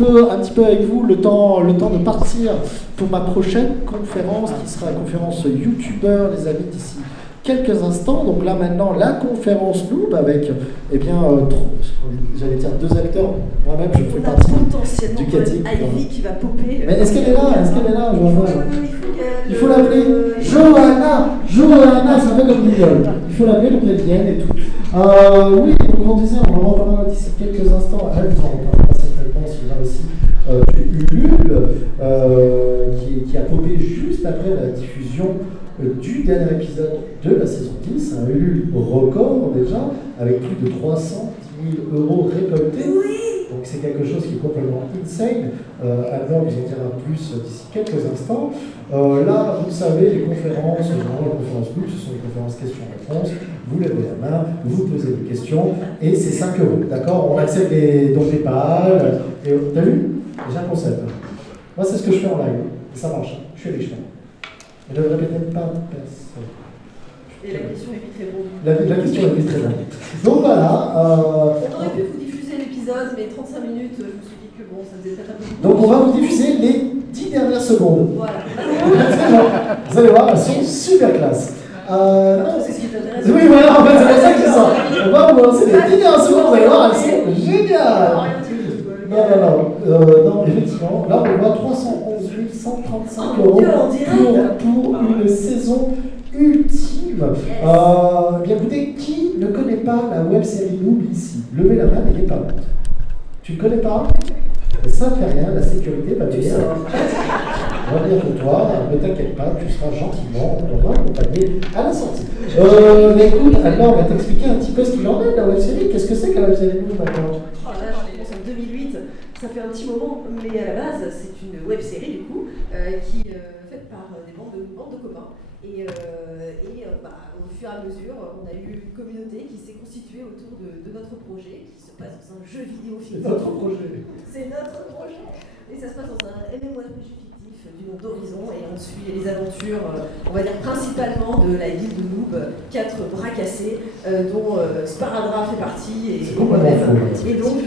un petit peu avec vous le temps de partir pour ma prochaine conférence, qui sera la conférence YouTubeur, les amis, d'ici quelques instants. Donc là maintenant, la conférence Noob avec, j'allais dire 2 acteurs. Moi-même, je fais partie du casting. Ivy qui va popper. Mais est-ce qu'elle est là? Il faut l'appeler. Johanna, ça fait comme Google. Il faut l'appeler, donc elle vienne et tout. Oui, donc on disait, on en reparlera d'ici quelques instants. On reparlera certainement, il y a aussi du Ulule qui a popé juste après la diffusion du dernier épisode de la saison 10, un Ulule record déjà, avec plus de 310 000 € récoltés. Oui. Donc c'est quelque chose qui est complètement insane. Albert vous en dira plus d'ici quelques instants. Là, vous savez, les conférences, généralement les conférences Noob, ce sont les conférences questions-réponses. Vous levez la main, vous posez des questions, et c'est 5 €. D'accord? On accepte les dons PayPal. T'as vu? J'ai un concept. Moi, c'est ce que je fais en live. Et ça marche. Je suis riche. Ne le répétez pas personne. Et la question est vite répondue. La question est vite répondue. Donc voilà. On aurait pu vous diffuser l'épisode, mais 35 minutes, je me suis dit que bon, ça faisait peut-être un peu beaucoup. Donc on va vous diffuser les 10 dernières secondes. Voilà. Vous allez voir, elles sont super classe. C'est ce qui t'intéresse. Oui, voilà, en fait, c'est pour ça que je sens. On va vous lancer les 10 dernières secondes, vous allez voir, elles sont géniales. Non, effectivement, là on voit 311 135 € pour une saison ultime. Bien écoutez, qui ne connaît pas la web série Noob ici? Levez la main, elle n'est pas morte. Tu ne connais pas? Ça ne fait rien, la sécurité va venir. On va venir pour toi, ne t'inquiète pas, tu seras gentiment accompagné à la sortie. Mais écoute, alors on va t'expliquer un petit peu ce qu'il en est de la web série. Qu'est-ce que c'est que la web série Noob maintenant? Oh là, je pense en 2008, ça fait un petit moment, mais à la base, c'est une web série du coup, qui est faite par des bandes de copains. Et au fur et à mesure, on a eu une communauté qui s'est constituée autour de notre projet, qui se passe dans un jeu vidéo fictif. C'est notre projet. C'est notre projet. Et ça se passe dans un MMORPG fictif du nom d'Horizon, et on suit les aventures, on va dire principalement de la ville de Noob, 4 bras cassés, dont Sparadrap fait partie, et moi-même. Et donc,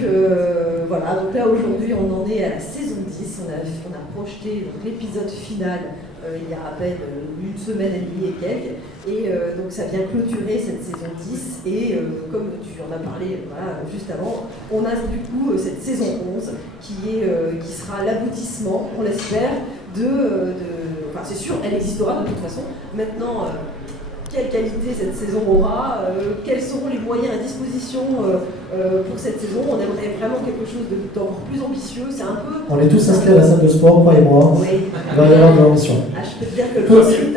voilà, donc là aujourd'hui on en est à la saison 10, on a projeté l'épisode final il y a à peine une semaine et demie et quelques, et donc ça vient clôturer cette saison 10, et comme tu en as parlé juste avant, on a du coup cette saison 11 qui sera l'aboutissement, on l'espère, enfin c'est sûr, elle existera de toute façon. Maintenant, quelle qualité cette saison aura, quels seront les moyens à disposition pour cette saison. On aimerait vraiment quelque chose d'encore plus ambitieux. C'est un peu... On est tous inscrits à la salle de sport, croyez-moi. Oui. Il va y avoir de l'ambition. Je peux te dire que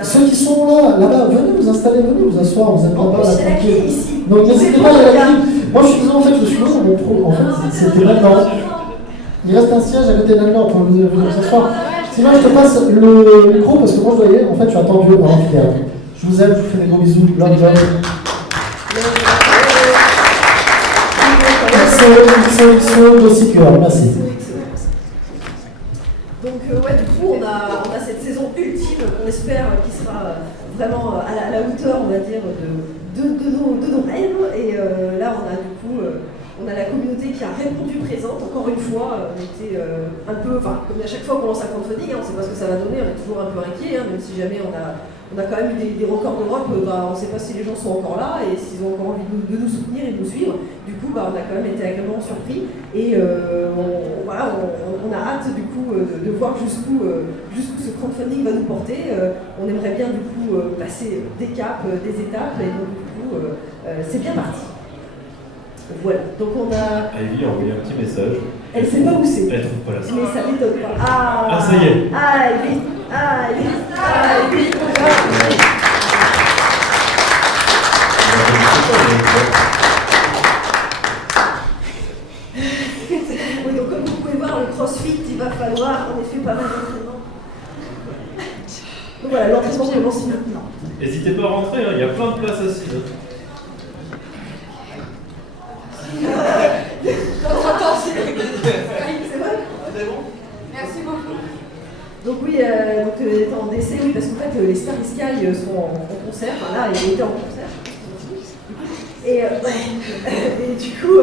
ceux qui sont là-bas, venez vous installer, venez vous asseoir, vous êtes là-bas, là, tranquille. Ici. Donc n'hésitez pas, il y a la clim. Moi je suis désolé, en fait, je me suis mis sur mon pro. En fait, c'était maintenant. Il reste un siège à côté d'Anne-Laure pour vous asseoir. Sinon, je te passe le micro parce que moi je dois y aller. En fait, je suis attendu dans l'amphithéâtre. Je vous aime, je vous fais des gros bisous. Love. XO, Jessica, merci. Donc, du coup, on a cette saison ultime qu'on espère qui sera vraiment à la hauteur, on va dire, de nos rêves. Et là, on a du coup. On a la communauté qui a répondu présente, encore une fois, on était un peu, enfin, comme à chaque fois qu'on lance un crowdfunding, on ne sait pas ce que ça va donner, on est toujours un peu inquiet, même si jamais on a quand même eu des records d'Europe, on ne sait pas si les gens sont encore là et s'ils ont encore envie de nous soutenir et de nous suivre. Du coup, on a quand même été agréablement surpris, et on a hâte du coup de voir jusqu'où ce crowdfunding va nous porter. On aimerait bien du coup passer des caps, des étapes, et donc du coup, c'est bien parti. Voilà, donc on a... Ivy a envoyé un petit message. Elle sait pas où c'est. Elle trouve pas la salle. Mais ça m'étonne pas. Ah, ça y est. Ivy. Oui, donc comme vous pouvez voir, le crossfit, il va falloir en effet pas mal d'entraînement. Donc voilà, l'entraînement commence maintenant. N'hésitez pas à rentrer, il y a plein de places assises. C'est vrai? C'est bon. Merci beaucoup. Donc oui, étant en décès, oui, parce qu'en fait les Starry Sky sont en concert, enfin là ils étaient en concert. Et du coup,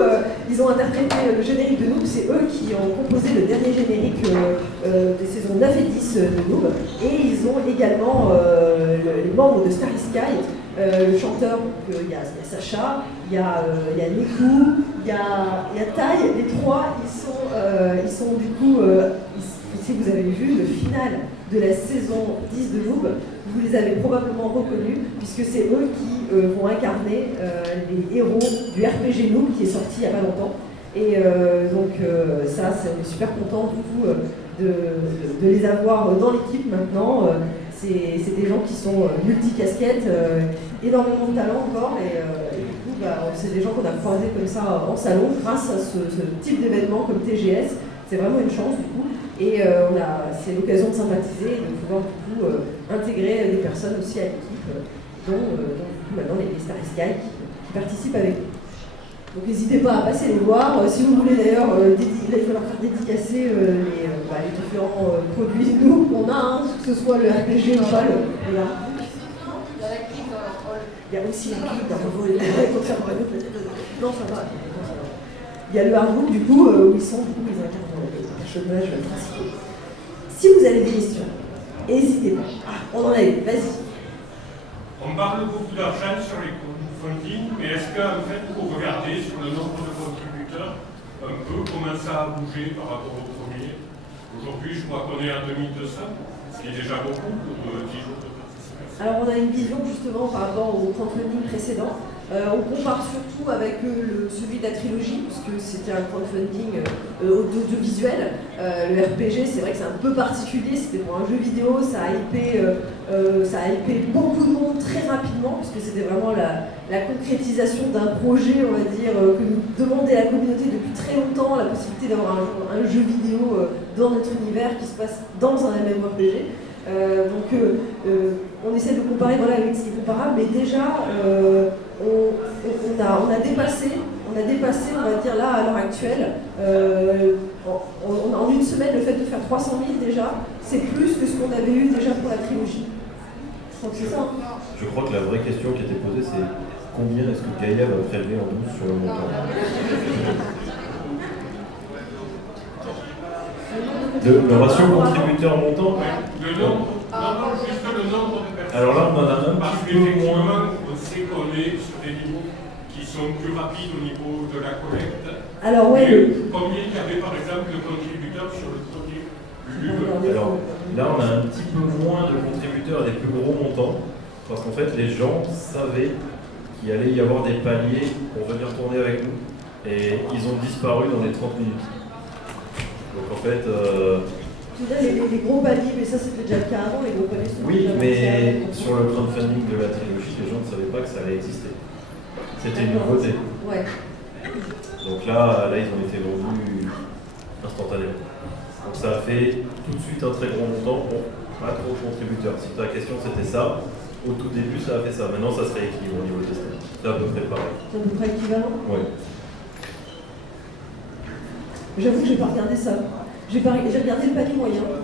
ils ont interprété le générique de Noob, c'est eux qui ont composé le dernier générique des saisons 9 et 10 de Noob. Et ils ont également les membres de Starry Sky, le chanteur, il y a Sacha, il y a Neku, il y a Tai, les trois, ils sont du coup, si vous avez vu le final de la saison 10 de Noob, vous les avez probablement reconnus, puisque c'est eux qui vont incarner les héros du RPG Noob qui est sorti il n'y a pas longtemps. Et donc ça, on est super content du coup de les avoir dans l'équipe maintenant. C'est des gens qui sont multicasquettes, énormément de talent encore, et du coup, c'est des gens qu'on a croisés comme ça en salon grâce à ce type d'événement comme TGS. C'est vraiment une chance du coup, et c'est l'occasion de sympathiser et de pouvoir du coup intégrer des personnes aussi à l'équipe, dont du coup maintenant les Starry Sky qui participent avec nous. Donc n'hésitez pas à passer les voir. Si vous voulez d'ailleurs, il va falloir faire dédicacer les différents produits nous qu'on a, que ce soit le RPG ou pas le Harbook. Il y a aussi la clip dans le volet. Non, ça va. Il y a le Harbook du coup où ils incarnent les personnages principaux. Si vous avez des questions, n'hésitez pas. On en a une, vas-y. On parle beaucoup d'argent sur les crowdfunding, mais est-ce qu'en fait, vous regardez sur le nombre de contributeurs un peu comment ça a bougé par rapport au premier? Aujourd'hui, je crois qu'on est à 2200, ce qui est déjà beaucoup pour 10 jours de participation. Alors, on a une vision justement par rapport au crowdfunding précédent. On compare surtout avec celui de la trilogie, puisque c'était un crowdfunding audiovisuel. Le RPG, c'est vrai que c'est un peu particulier, c'était pour un jeu vidéo, ça a hypé beaucoup de monde très rapidement, puisque c'était vraiment la concrétisation d'un projet, on va dire, que nous demandait la communauté depuis très longtemps, la possibilité d'avoir un jeu vidéo dans notre univers qui se passe dans un MMORPG. On essaie de comparer avec ce qui est comparable, mais déjà on a dépassé, on va dire là à l'heure actuelle, en une semaine, le fait de faire 300 000 déjà, c'est plus que ce qu'on avait eu déjà pour la trilogie. Je crois que c'est ça. Je crois que la vraie question qui était posée, c'est combien est-ce que Gaïa va prélever en 12 sur le montant? Le ratio contributeur-montant? Le nombre, juste le nombre de personnes. Alors là, on en a un Parce petit peu qu'effectivement, moins. on sait qu'on est sur des niveaux qui sont plus rapides au niveau de la collecte. Alors, ouais. Combien il y avait par exemple de contributeurs sur le premier Lube? Alors là, on a un petit peu moins de contributeurs et des plus gros montants, parce qu'en fait, les gens savaient qu'il allait y avoir des paliers pour venir tourner avec nous, et ils ont disparu dans les 30 minutes. Donc en fait... les gros paliers, mais ça c'était déjà le cas avant, les gros paliers sont Oui, déjà mais lancés. sur le crowdfunding de la trilogie, les gens ne savaient pas que ça allait exister. C'était une nouveauté. Ouais. Donc là, ils ont été vendus instantanément. Donc ça a fait tout de suite un très gros montant pour pas trop de contributeurs. Si ta question c'était ça, au tout début ça a fait ça. Maintenant ça se rééquilibre au niveau des stats. C'est à peu près pareil. C'est à peu près équivalent. Oui. J'avoue que j'ai pas regardé ça. J'ai regardé le panier moyen, à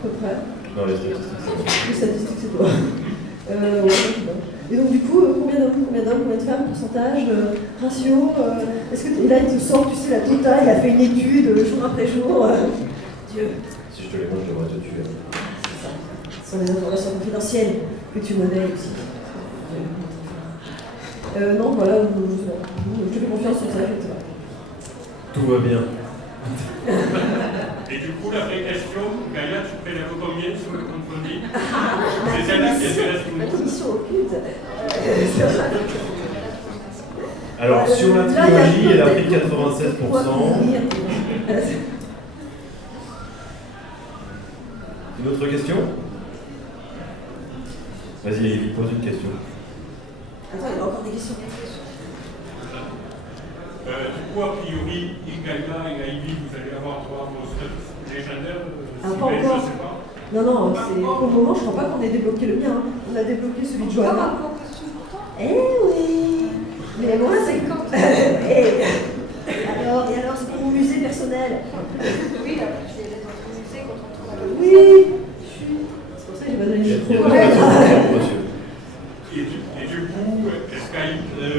peu près. Non, les statistiques, c'est bon. Les statistiques, c'est toi. Ouais, c'est bon. Et donc, du coup, combien d'hommes, combien de femmes, pourcentage, ratio est-ce que là, il te sort, tu sais, la totale, il a fait une étude jour après jour. Dieu. Si je te les montre, je devrais te tuer. C'est ça. Ce sont des informations confidentielles que tu modèles aussi. Non, voilà, je te fais confiance sur ça, je ne sais pas. Tout va bien. Et du coup, la vraie question, Gaïa, tu prélèves combien sur le crowdfunding? C'est celle-là qui intéresse tout le La monde. commission occulte. Alors, sur la trilogie, elle a pris 87%. Une autre question? Vas-y, Evie, pose une question. Attends, il y a encore des questions. Du coup, a priori, Gaïa et Ivy, vous allez avoir droit à vos statuts légendaires, Pas je encore. sais pas. Non, pour le moment, je crois pas qu'on ait débloqué le mien. On a débloqué celui de Johanna. Eh oui. Mais moi, c'est quand alors, c'est pour mon musée personnel. Oui, là, c'est dans ton musée quand on trouve un Oui. C'est pour ça que j'ai pas donné le micro. Monsieur. Et du coup, est-ce que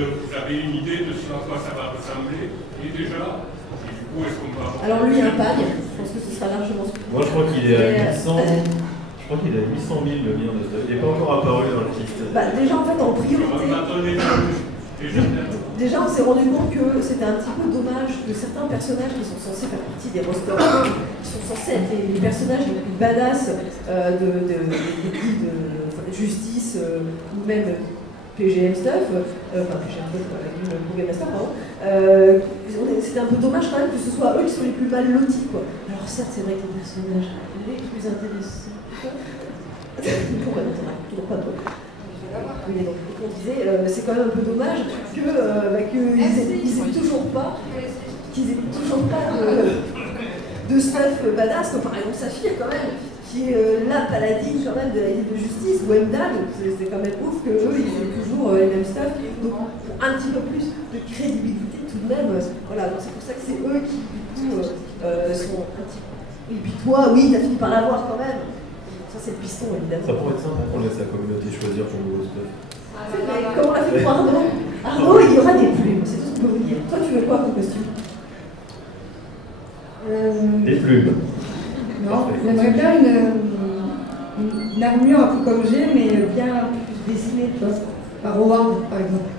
vous sera largement suffisant. Moi, je crois qu'il est à 800. Je crois qu'il est à 800 000 le lien de stuff. Il n'est pas encore apparu dans le kit. Déjà, en fait, en priorité. Déjà, on s'est rendu compte que c'était un petit peu dommage que certains personnages qui sont censés faire partie des rosters, qui sont censés être les personnages les plus badass des guildes de justice ou même PGM stuff, enfin PGM stuff, la Google Master, pardon, c'était un peu dommage quand même que ce soit eux qui sont les plus mal lotis, quoi. Alors certes, c'est vrai que les personnages les plus intéressants... Pourquoi toujours pas d'autres. Oui, donc, on disait, c'est quand même un peu dommage qu'ils aient toujours pas de stuff badass, comme par exemple Saphir quand même, qui est la paladine quand même de la guilde de justice, ou Emdal, c'est quand même ouf qu'eux ils aient toujours les mêmes stuff, donc pour un petit peu plus de crédibilité tout de même, voilà, donc c'est pour ça que c'est eux qui du coup sont un petit peu... Et puis toi, oui, t'as fini par l'avoir quand même. Ça, c'est le piston, évidemment. Ça pourrait être sympa qu'on laisse la communauté choisir pour nouveau stuff. Comment on l'a fait pour Arnaud? Arnaud, il y aura des plumes, c'est tout ce qu'on peut vous dire. Toi, tu veux quoi comme costume? Des plumes. Non, j'aimerais bien une armure un peu comme j'ai, mais bien plus dessinée, tu vois, par Howard, par exemple.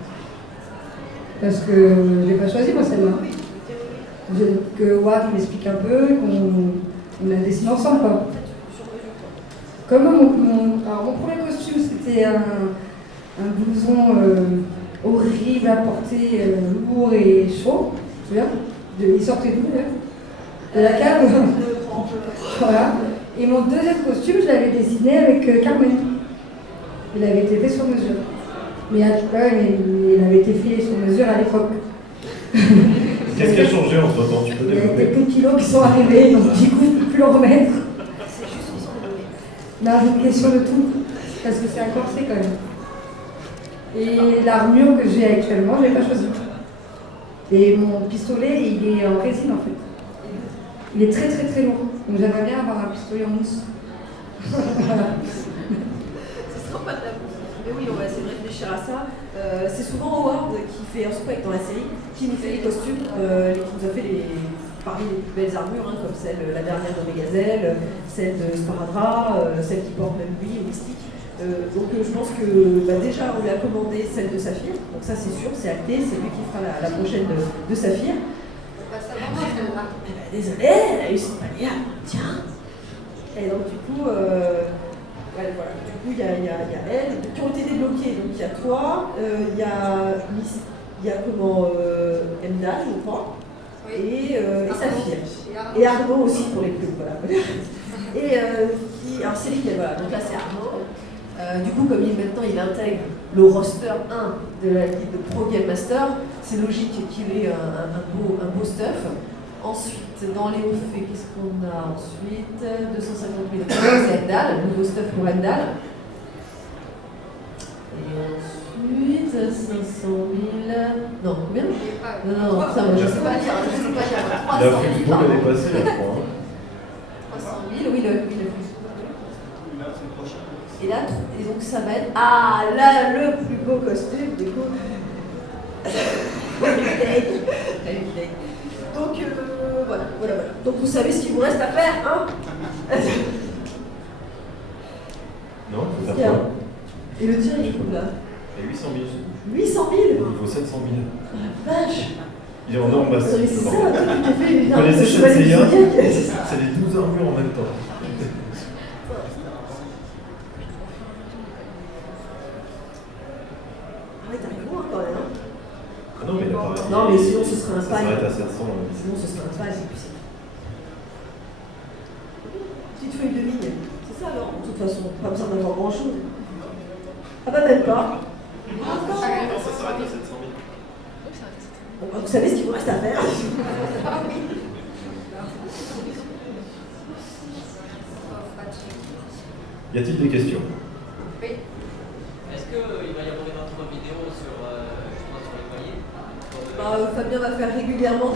Parce que je l'ai pas choisi, moi, celle-là. Que Howard m'explique un peu, qu'on la dessine ensemble, quoi. Comme mon premier costume, c'était un blouson horrible à porter, lourd et chaud. Tu vois, il sortait d'où, là? De la cave. Voilà. Et mon deuxième costume, je l'avais dessiné avec Carmen. Il avait été fait sur mesure. Mais il avait été fait sur mesure à l'époque. Qu'est-ce qui a changé entre temps? Tu peux Il y a développer? quelques kilos qui sont arrivés, donc du coup, je ne peux plus le remettre. Non, j'ai une question de tout, parce que c'est un corset quand même. Et l'armure que j'ai actuellement, je ne l'ai pas choisie. Et mon pistolet, il est en résine en fait. Il est très très très lourd. Donc j'aimerais bien avoir un pistolet en mousse. Voilà. Ce sera pas de la mousse. Mais oui, on va essayer de réfléchir à ça. C'est souvent Howard qui fait un spec dans la série, qui nous fait les costumes, qui nous a fait parmi les plus belles armures, hein, comme la dernière de Megazelle, celle de Sparadra, celle qui porte même lui, Mystique. Donc je pense que déjà on lui a commandé celle de Saphir, donc ça c'est sûr, c'est acté, c'est lui qui fera la prochaine de Saphir. Désolée, elle a eu son panier à tiens. Et donc du coup, voilà. Du coup il y a elle qui ont été débloquées. Donc il y a toi, il y a comment Emdal, je crois. Et Saphir. Et Arnaud aussi pour les plumes, voilà. Et alors c'est lesquels, voilà, donc là c'est Arnaud. Du coup, comme maintenant il intègre le roster 1 de la guide de Pro Game Master, c'est logique qu'il ait un beau stuff. Ensuite, dans les hauts faits, qu'est-ce qu'on a ensuite? 250 000 euros, c'est Emdal, nouveau stuff pour Emdal. Et ensuite, 500 000. Non, combien? Non, ça, je ne sais pas dire. Il a pris du beau l'année passée, là, je crois. 300 000, oui, le et là, et donc ça va être. Ah, là, le plus beau costume, du coup. Donc, voilà. Donc, vous savez ce qu'il vous reste à faire, hein? Non, c'est ça. Et le tir, il est où, là? Et 800 000. 800 000? Il faut 700 000. Oh la vache! Il est en or massif. C'est ça, un truc qui t'est fait. Vous connaissez Shenseia? C'est les 12 armures en même temps. Ah ouais, t'arrives loin quand même, hein? Ah non, mais il a pas. Non, mais sinon ce serait un Ça paille. s'arrête à 700. Sinon ce serait un paille, et puis c'est. Petite feuille de vigne. C'est ça alors, de toute façon, pas besoin d'avoir grand chose. Ah bah même pas. Ça s'arrête à 700 000. Bon, bah, vous savez ce qu'il vous reste à faire. Y a-t-il des questions? Oui. Est-ce qu'il va y avoir une autre vidéo sur les foyers? Fabien va faire régulièrement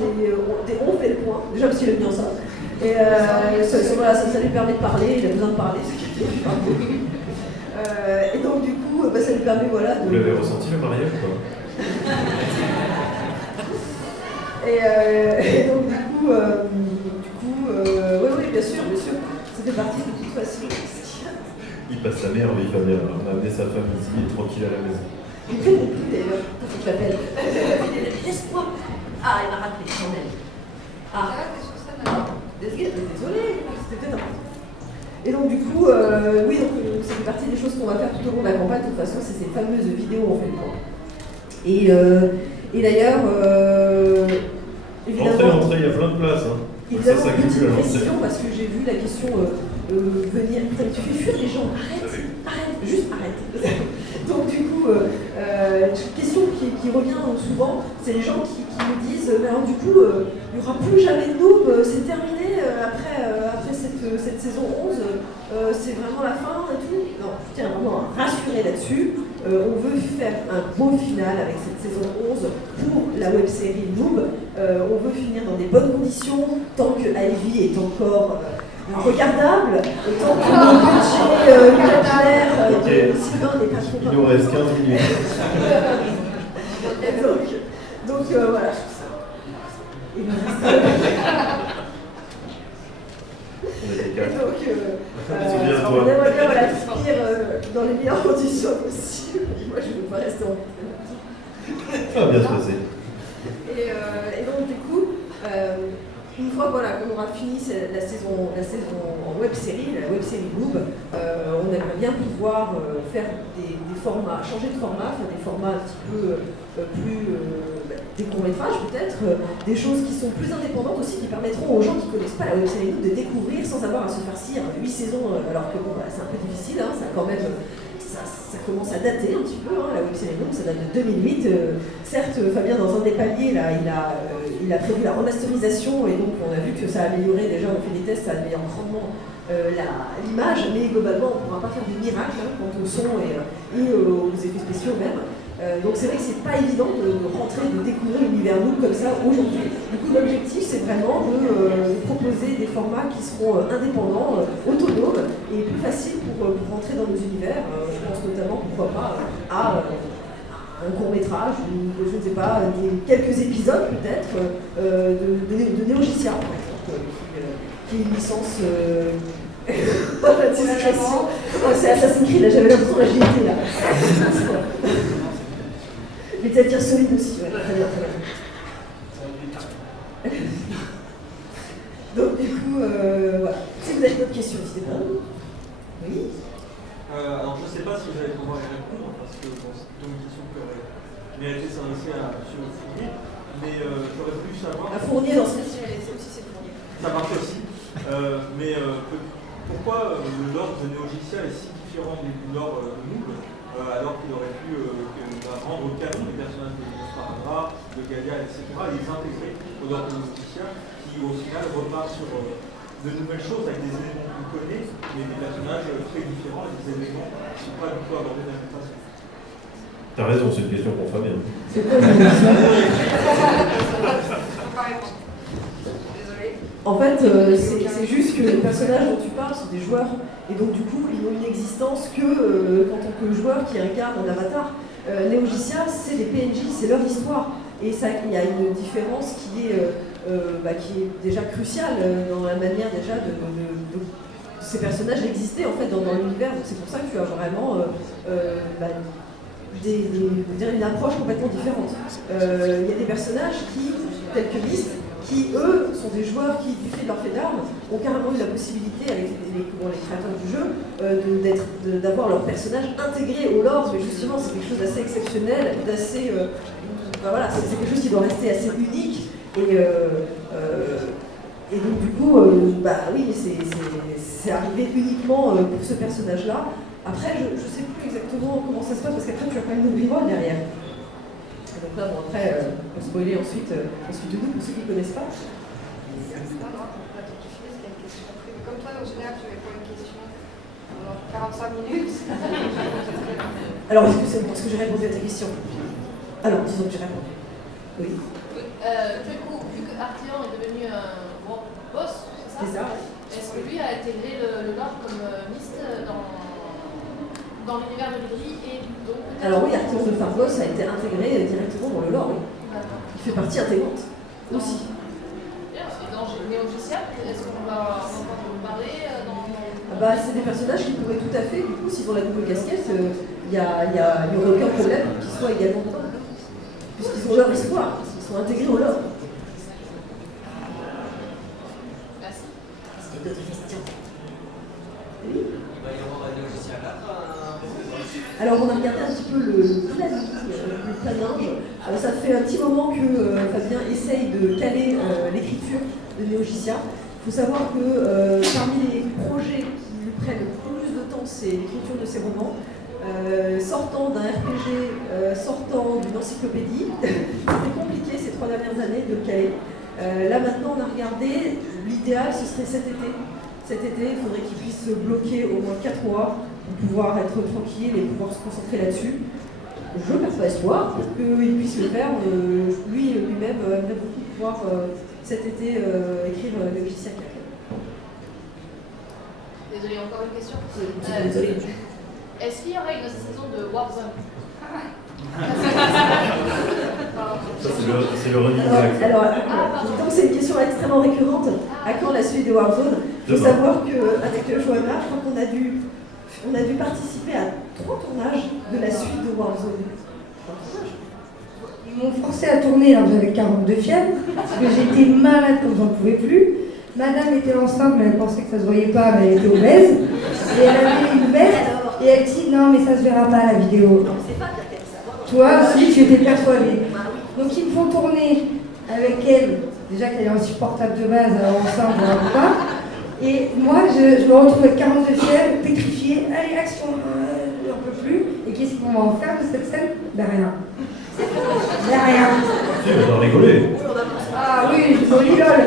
des on fait le point, déjà parce qu'il aime bien ça. Et ça lui permet de parler, il a besoin de parler. Et donc du coup, ça lui permet de... Vous l'avez ressenti le mariage ou pas? Et donc du coup, oui, bien bien sûr, bien sûr. Ça fait partie de toute façon. Il passe sa mère, mais il va bien. On a amené sa femme ici, il est tranquille à la maison. Il ne répond plus d'ailleurs. Il faut que je l'appelle. Laisse-moi. Ah, il m'a rappelé quand même. Ah. Désolé, c'était peut-être important. Et donc du coup, oui, donc, ça fait partie des choses qu'on va faire tout au long de la campagne. De toute façon, c'est ces fameuses vidéos en fait. Et d'ailleurs, évidemment, Entrez, il y a plein de places. Hein. Évidemment, Ça petite s'accumule à précision l'entrée. parce que j'ai vu la question venir. Putain, tu fais fuir les gens, arrête, juste arrête. Donc du coup, une question qui revient souvent, c'est les gens qui me disent, mais alors du coup, il n'y aura plus jamais de noob, c'est terminé après cette saison 11, c'est vraiment la fin et tout. Non, je tiens vraiment à rassurer là-dessus. On veut faire un beau final avec cette saison 11 pour la web-série Noob. On veut finir dans des bonnes conditions, tant que Ivy est encore regardable, tant que le budget capillaire de Sylvain n'est pas trop. Il nous reste 15 minutes. Donc voilà. Il nous reste... on aimerait bien finir dans les meilleures conditions possibles. Moi, je ne veux pas rester en Ça va bien se passer. Et donc, du coup, une fois qu'on aura fini la saison en web-série, la web-série Noob, on aimerait bien pouvoir faire des formats, changer de format, faire des formats un petit peu plus... des courts-métrages peut-être, des choses qui sont plus indépendantes aussi, qui permettront aux gens qui ne connaissent pas la web-série Noob de découvrir sans avoir à se farcir 8 saisons, alors que bon, c'est un peu difficile, hein, ça quand même... Ça commence à dater un petit peu, hein, la web-série Noob, ça date de 2008. Certes, Fabien, dans un des paliers, là, il a prévu la remasterisation et donc on a vu que ça a amélioré, déjà on fait des tests, ça améliore grandement l'image, mais globalement on ne pourra pas faire de miracle hein, quant au son et aux effets spéciaux même. Donc c'est vrai que c'est pas évident de rentrer, de découvrir l'univers Noob comme ça aujourd'hui. Du coup l'objectif c'est vraiment de proposer des formats qui seront indépendants, autonomes et plus faciles pour rentrer dans nos univers. Je pense notamment pourquoi pas à un court-métrage ou je ne sais pas, quelques épisodes peut-être de Neo Geesia par exemple, qui est une licence la discrétion. C'est Assassin's Creed, là j'avais l'impression que l'agilité là. Les tires solides aussi, ouais, très bien, très bien. Donc du coup, voilà. Si vous avez d'autres questions, n'hésitez pas. Oui. Alors je ne sais pas si vous allez pouvoir y répondre, parce que bon, c'est plutôt une question qui aurait mérité de s'adresser à M. Fournier, mais j'aurais voulu savoir... À Fournier dans ce cas-ci, C'est aussi c'est Fournier. Ça marche aussi, mais pourquoi le lore de Neo Geesia est si différent du lore de Noob, alors qu'il aurait pu rendre canon les personnages de Sparadrap, de Galia, etc., et les intégrer au lore de Neo Geesia, qui au final repart sur de nouvelles choses avec des éléments qu'on connaît, mais des personnages très différents et des éléments qui ne sont pas du tout abordés de la même façon. T'as raison, c'est une question pour Fabien. C'est quoi la question? En fait, c'est juste que les personnages dont tu parles sont des joueurs, et donc du coup, ils n'ont une existence que en tant que joueurs qui incarnent un avatar. Neo Geesia, c'est des PNJ, c'est leur histoire, et ça, il y a une différence qui est déjà cruciale dans la manière déjà de ces personnages d'exister en fait dans l'univers. Donc c'est pour ça que tu as vraiment une approche complètement différente. Il y a des personnages tels que Myst, qui eux sont des joueurs qui, du fait de leur fait d'armes, ont carrément eu la possibilité, avec les créateurs du jeu, d'avoir leur personnage intégré au lore, mais justement c'est quelque chose d'assez exceptionnel, d'assez... voilà, c'est quelque chose qui doit rester assez unique, et donc du coup, oui, c'est arrivé uniquement pour ce personnage-là. Après, je ne sais plus exactement comment ça se passe, parce qu'après tu as quand même une rivale derrière. Donc là, bon, après, on peut spoiler ensuite de nous, pour ceux qui ne connaissent pas. Comme toi, en général, tu réponds à une question pendant 45 minutes. Alors, est-ce que j'ai répondu à ta question? Alors, disons que j'ai répondu. Oui. Du coup, vu que Artillon est devenu un boss, c'est ça? Est-ce que lui a intégré le lore comme Myst dans l'univers de l'Hydrie et donc... Alors oui, Artillon de Farboss a été intégré directement dans le lore, oui. Il fait partie intégrante aussi. Bien, et dans Neo Geesia, est-ce qu'on va entendre Bah, c'est des personnages qui pourraient tout à fait, du coup, s'ils ont la double casquette, il n'y aurait aucun problème pour qu'ils soient également dedans. Puisqu'ils ont leur histoire, ils sont intégrés au lore. Merci. Est-ce qu'il y a d'autres questions? Oui. Il va y avoir un Néogicien 4. Alors on a regardé un petit peu le planning. Ça fait un petit moment que Fabien essaye de caler l'écriture de Néogicia. Il faut savoir que parmi les projets qui lui prennent le plus de temps, c'est l'écriture de ses romans. Sortant d'un RPG, sortant d'une encyclopédie, c'était compliqué ces 3 dernières années de le caler. Là maintenant on a regardé, l'idéal ce serait cet été. Cet été, il faudrait qu'il puisse se bloquer au moins 4 mois pour pouvoir être tranquille et pouvoir se concentrer là-dessus. Je perds pas espoir pour qu'il puisse le faire. Lui-même aimerait beaucoup pouvoir cet été écrire Néogicien 4. Désolée, encore une question. Désolée. Est-ce qu'il y aurait une saison de Warzone? Ça, c'est le running gag. Alors, donc c'est une question extrêmement récurrente. À quand la suite de Warzone? Il faut savoir qu'avec Johanna, je crois qu'on a dû participer à 3 tournages de la suite de Warzone. Ils m'ont forcé à tourner alors que j'avais 42 fièvre, parce que j'étais malade comme j'en pouvais plus. Madame était enceinte, mais elle pensait que ça se voyait pas, mais elle était obèse. Et elle avait une veste, et elle dit non, mais ça se verra pas la vidéo. Toi aussi, tu étais persuadée. Donc ils me font tourner avec elle, déjà qu'elle est insupportable de base, alors enceinte, je ne pas. Et moi, je me retrouve avec 42 fièvre, pétrifiée. Allez, action, j'en peux plus. Et qu'est-ce qu'on va en faire de cette scène? Ben rien. Ben rien. Si, on va rigoler. Ah oui, je suis lol.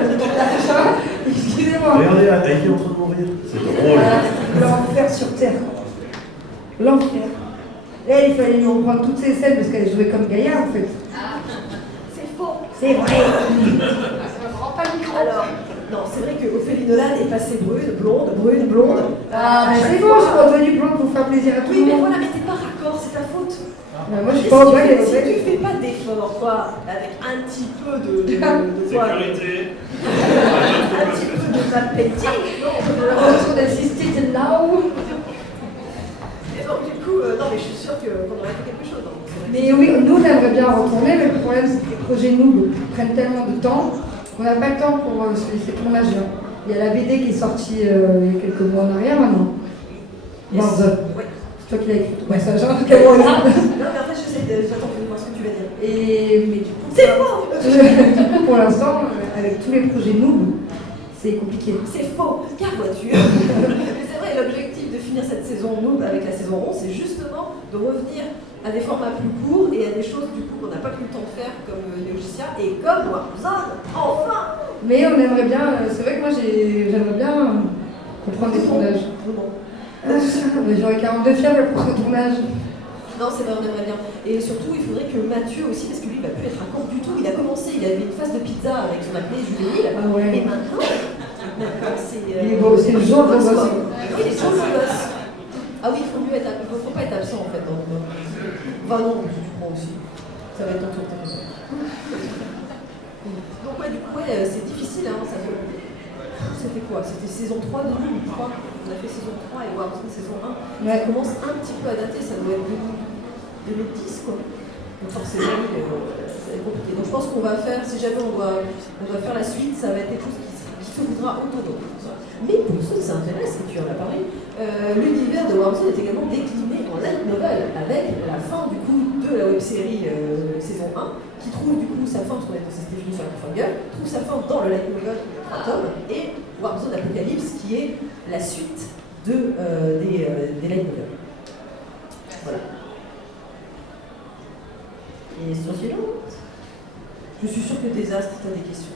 Excusez-moi. Regardez, elle est en train de mourir. C'est drôle. Voilà, l'enfer sur terre. L'enfer. Elle, il fallait lui reprendre toutes ces scènes parce qu'elle jouait comme Gaïa en fait. C'est faux. C'est vrai. Alors, non, c'est vrai que Ophélie Nolan est passée brune, blonde. Ah, mais c'est bon, je suis redevenue blonde pour faire plaisir à tout le Oui, mais monde. voilà, mais t'es pas raccord, c'est ta faute. Moi, je suis pas au bail, Si tu fais pas d'efforts, quoi, avec un petit peu de Sécurité. un petit peu de appétit, Retour d'assisted now. Et donc, du coup, non, mais je suis sûre qu'on aurait fait quelque chose. Donc, Mais oui, nous on aimerait bien retourner, mais le problème c'est que les projets Noob prennent tellement de temps qu'on n'a pas le temps pour ces tournages-là. Il y a la BD qui est sortie il y a quelques mois en arrière maintenant. Warzone. Oui. C'est toi qui l'as écrit. Ouais, ça change que moi. Non, mais après, j'attends de voir ce que tu vas dire. Mais du coup, C'est faux. du coup, pour l'instant, avec tous les projets Noob, c'est compliqué. C'est faux, car vois-tu. C'est vrai, l'objectif de finir cette saison Noob avec la saison 11, c'est justement de revenir à des formats plus courts et à des choses du coup qu'on n'a pas pris le temps de faire comme Néogicien et comme Warzone, enfin. Mais on aimerait bien, c'est vrai que moi j'aimerais bien reprendre des tournages. Mais j'aurais 42 fièvres pour ce tournage. Non, c'est vrai, on aimerait bien. Et surtout, il faudrait que Mathieu aussi, parce que lui, il va plus être à court du tout. Il a commencé, il avait une phase de pizza avec son apnée juvénile. Ah ouais. Et maintenant c'est. C'est le jour de gosse, gosse. quoi. Oui, les jours de gosse. Ah oui, il faut pas être absent en fait. Enfin non, je crois aussi. Ça va être ton tour. Donc ouais, du coup, c'est difficile. Hein, c'était quoi? C'était saison 3 de nous, je crois. On a fait saison 3 et Warzone saison 1. Ouais. Ça commence un petit peu à dater, ça doit être 2010 quoi. Donc forcément, ça va être compliqué. Donc je pense qu'on va faire, si jamais on doit faire la suite, ça va être quelque chose qui se voudra autour de nous. Mais pour ceux que ça intéresse, et tu en as parlé, l'univers de Warzone est également décliné en light novel avec la fin du coup de la web-série saison 1 qui trouve du coup sa fin, parce qu'on est dans cette définition avec Fungal, trouve sa fin dans le light novel de 3 tomes et Warzone Apocalypse qui est la suite des light novels. Voilà. Et sur suivante. Je suis sûre que Désastre, tu as des questions.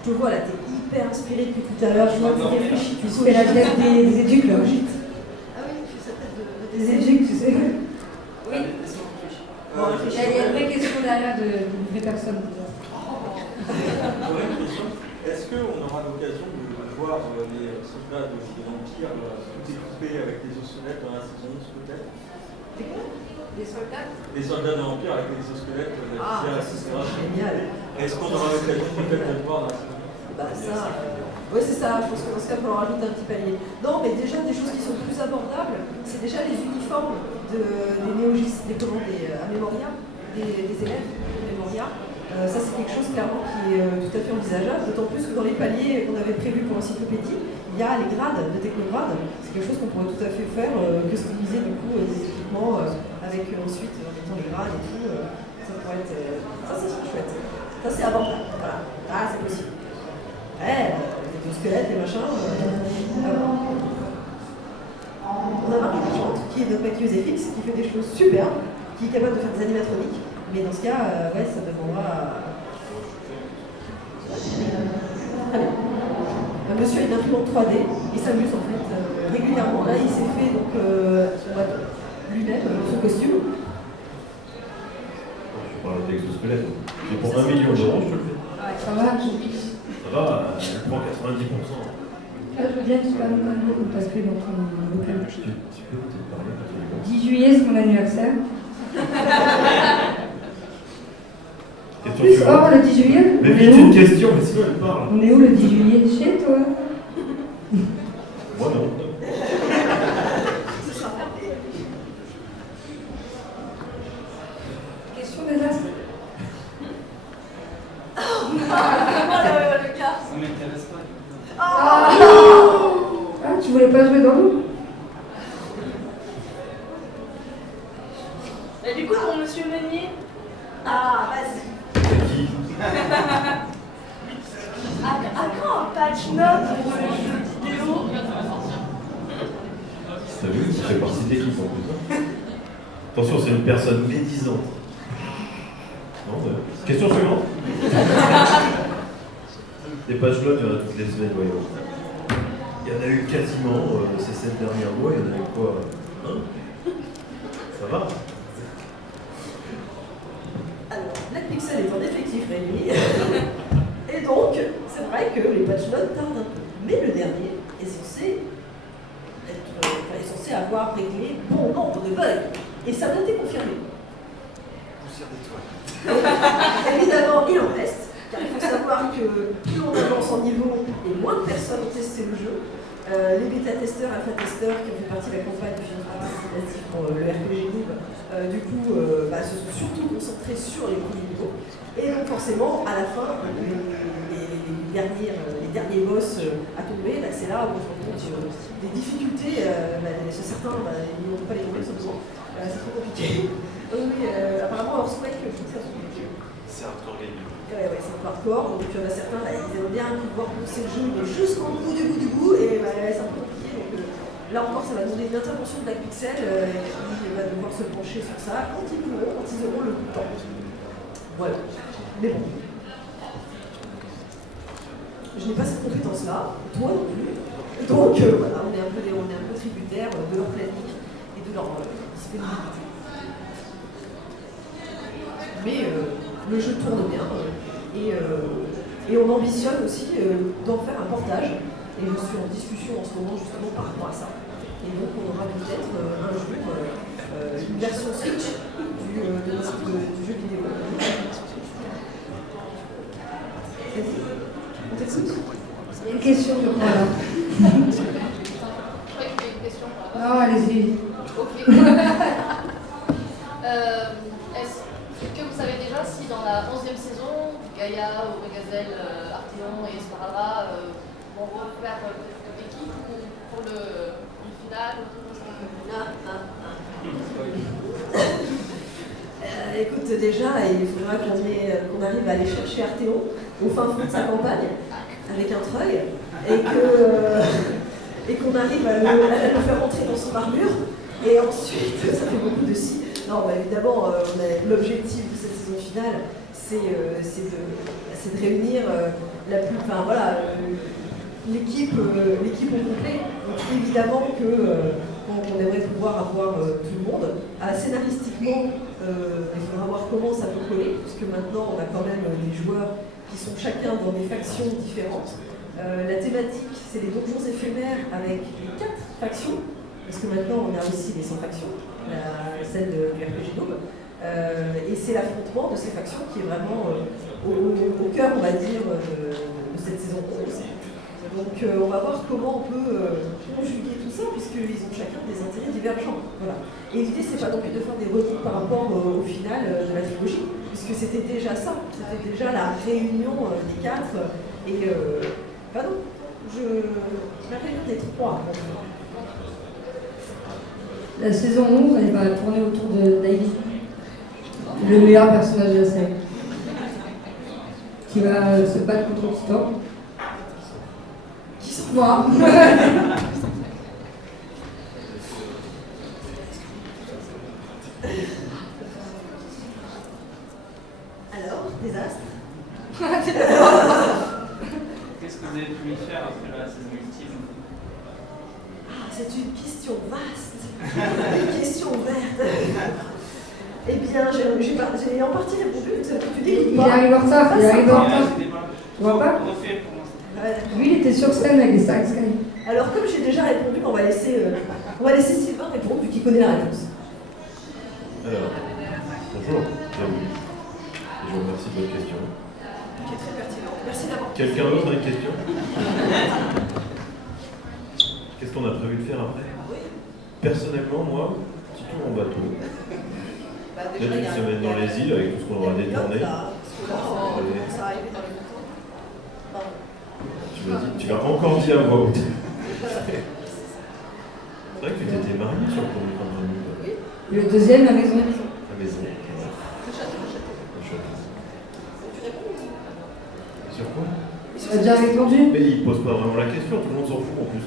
Je te vois là, t'es hyper inspirée depuis tout à l'heure, je vois que tu réfléchis, tu fais la tête des éduques là. Ah oui, tu fais sa tête Des éduques, tu sais. Oui. Bon, il y a une vraie question derrière d'une vraie personne. J'aurais une question. Est-ce qu'on aura l'occasion de voir les soldats de l'Empire tout équipés avec des osquelettes dans la saison 11 peut-être? Les soldats? Les soldats de l'Empire avec des exosquelettes, Ah, etc. génial. Est-ce qu'on aura l'occasion peut-être de le voir dans la saison 11? Bah ça, Oui, c'est ça, je pense que dans ce cas, il faut en rajouter un petit palier. Non, mais déjà, des choses qui sont plus abordables, c'est déjà les uniformes des néogis, à Memoria, des élèves de Memoria. Ça, c'est quelque chose clairement qui est tout à fait envisageable, d'autant plus que dans les paliers qu'on avait prévus pour l'encyclopédie, il y a les grades de technogrades. C'est quelque chose qu'on pourrait tout à fait faire, customiser du coup des équipements avec ensuite en mettant les grades et tout. Ça pourrait être. Ça, c'est chouette. Ça, c'est abordable. Voilà. Ah, c'est possible. Ouais, les squelettes, les machins. On a Marc Chante, qui est notre maquilleuse FX, qui fait des choses super, qui est capable de faire des animatroniques. Mais dans ce cas, ouais, ça demandera. Très bien. Monsieur a une imprimante 3D, il s'amuse en fait régulièrement. Là, il s'est fait donc lui-même son costume. Je parle d'exosquelette. Et pour 1 million d'euros, je te le fais. Ça va, Ça va, elle prend 90%. je veux bien que tu parles beaucoup parce que dans ton local. Tu peux peut-être parler parce que 10 juillet, c'est mon anniversaire. Question Plus suivante. or, le 10 juillet. Mais on est vite où une question, mais sinon elle parle. On est où le 10 juillet chez toi? Moi non. Question désastre. Le gars. Ça m'intéresse pas. Ah, tu voulais pas jouer dans l'eau? Et du coup, pour Monsieur Meunier, Ah, vas-y. C'est qui? à quand un patch note pour le jeu vidéo? T'as vu, il fait partie d'équipe en plus. Attention, c'est une personne médisante. Non, question suivante. Des pages notes, il y en a toutes les semaines, voyons. Il y en a eu quasiment ces 7 derniers mois, il y en a eu quoi? Ça va? Alors, NetPixel est en effectif réduit. Et donc, c'est vrai que les patch notes tardent un peu. Mais le dernier est censé avoir réglé bon nombre de bugs. Et ça a été confirmé. Évidemment, il en reste. Car il faut savoir que plus on avance en niveau et moins de personnes ont testé le jeu. Les bêta-testeurs, alpha-testeurs qui ont fait partie de la campagne de financement participatif pour le RPG Noob, du coup, se sont surtout concentrés sur les premiers niveaux. Et donc forcément, à la fin, les derniers boss à tomber, c'est là où on se rend compte des difficultés. Certains, ils n'ont pas les tomber, simplement. C'est trop compliqué. Oui, apparemment, hors spec, je trouve que ça se compliqué. C'est hardcore gaming. Ouais, c'est un hardcore, donc il y en a certains, ils aiment bien pouvoir pousser le jeu, mais jusqu'au bout du bout, et c'est un peu compliqué. Donc, là encore, ça va demander une intervention de Black Pixel, qui va devoir se pencher sur ça quand ils pourront, quand ils auront le temps. Voilà. Mais bon. Je n'ai pas cette compétence-là, toi non plus. Donc voilà, on est un peu tributaire de leur planning et de leur disponibilité. Mais le jeu tourne bien et on ambitionne aussi d'en faire un portage. Et je suis en discussion en ce moment justement par rapport à ça. Et donc on aura peut-être un jour une version Switch du jeu vidéo. Vas-y, on t'écoute. Il y a une question, je crois, là. Je croyais qu'il y avait une question. Non, allez-y. Ok. Est-ce que vous savez déjà si dans la 11e saison, Gaïa, Gazelle, Arteon et Sparadrap vont refaire peut-être l'équipe ou pour une finale? Écoute, déjà, il faudra qu'on arrive à aller chercher Arteon au fin fond de sa campagne avec un treuil et qu'on arrive à le faire rentrer dans son armure. Et ensuite, ça fait beaucoup de si. Non, évidemment, l'objectif de cette saison finale, c'est de réunir l'équipe au complet. Donc évidemment qu'on aimerait pouvoir avoir tout le monde. Scénaristiquement, il faudra voir comment ça peut coller, puisque maintenant on a quand même des joueurs qui sont chacun dans des factions différentes. La thématique, c'est les donjons éphémères avec les 4 factions, parce que maintenant on a aussi les 100 factions, celle du RPG Noob. Et c'est l'affrontement de ces factions qui est vraiment au cœur, on va dire, de cette saison 11. Donc on va voir comment on peut conjuguer tout ça, puisqu'ils ont chacun des intérêts divergents. Voilà. Et l'idée, c'est pas non plus de faire des retours par rapport au final de la trilogie, puisque c'était déjà ça, c'était déjà la réunion des quatre, et pardon, la réunion des trois. La saison 11, elle va tourner autour de David, le meilleur personnage de la série, qui va se battre contre Titor. Moi. Alors, désastre. Qu'est-ce que vous avez pu y faire après la saison ultime? C'est une question vaste, une question ouverte. Eh bien, j'ai en partie répondu, tu dis Il arrive en retard, il arrive en retard. Tu vois pas? Lui, il était sur scène avec les Stark Sky. Alors, comme j'ai déjà répondu, on va laisser Sylvain répondre, vu qu'il connaît la réponse. Alors, bonjour, bienvenue. Et je vous remercie de votre question. Qui est très pertinent. Merci d'avoir. Quelqu'un d'autre a une question? Qu'est-ce qu'on a prévu de faire après? Personnellement, moi, petit tour en bateau. Peut-être une semaine dans les îles avec tout ce qu'on aura détourné. Tu l'as encore dit à voix haute. C'est vrai que tu t'étais marié sur le premier film. Oui. Le deuxième, la maison. La maison. Le château. Tu réponds? Sur quoi? Tu as déjà répondu? Mais il pose pas vraiment la question, tout le monde s'en fout en plus.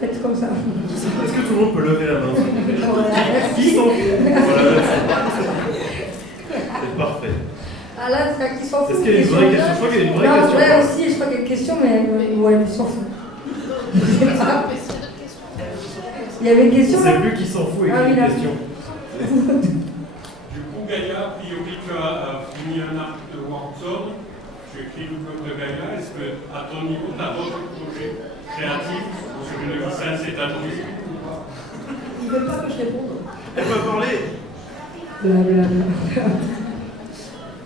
Faites comme ça. Est-ce que tout le monde peut lever la main? Qui s'en fout? Voilà, c'est parfait. Ah là, c'est à qui s'en fout. Est-ce qu'il y a une vraie question? Je crois qu'il y a une vraie non, question. Là aussi, je crois qu'il y a une question, mais ouais, il s'en fout. Il y avait une question là? C'est lui qui s'en fout avec une question. Du coup, Gaïa, a priori, tu as fini un arc de Warzone. Tu écris le blog de Gaïa. Est-ce que, à ton niveau, tu as d'autres projets créatifs sur une licence établie? Ils veulent pas que je réponde. Elle va parler. Blablabla.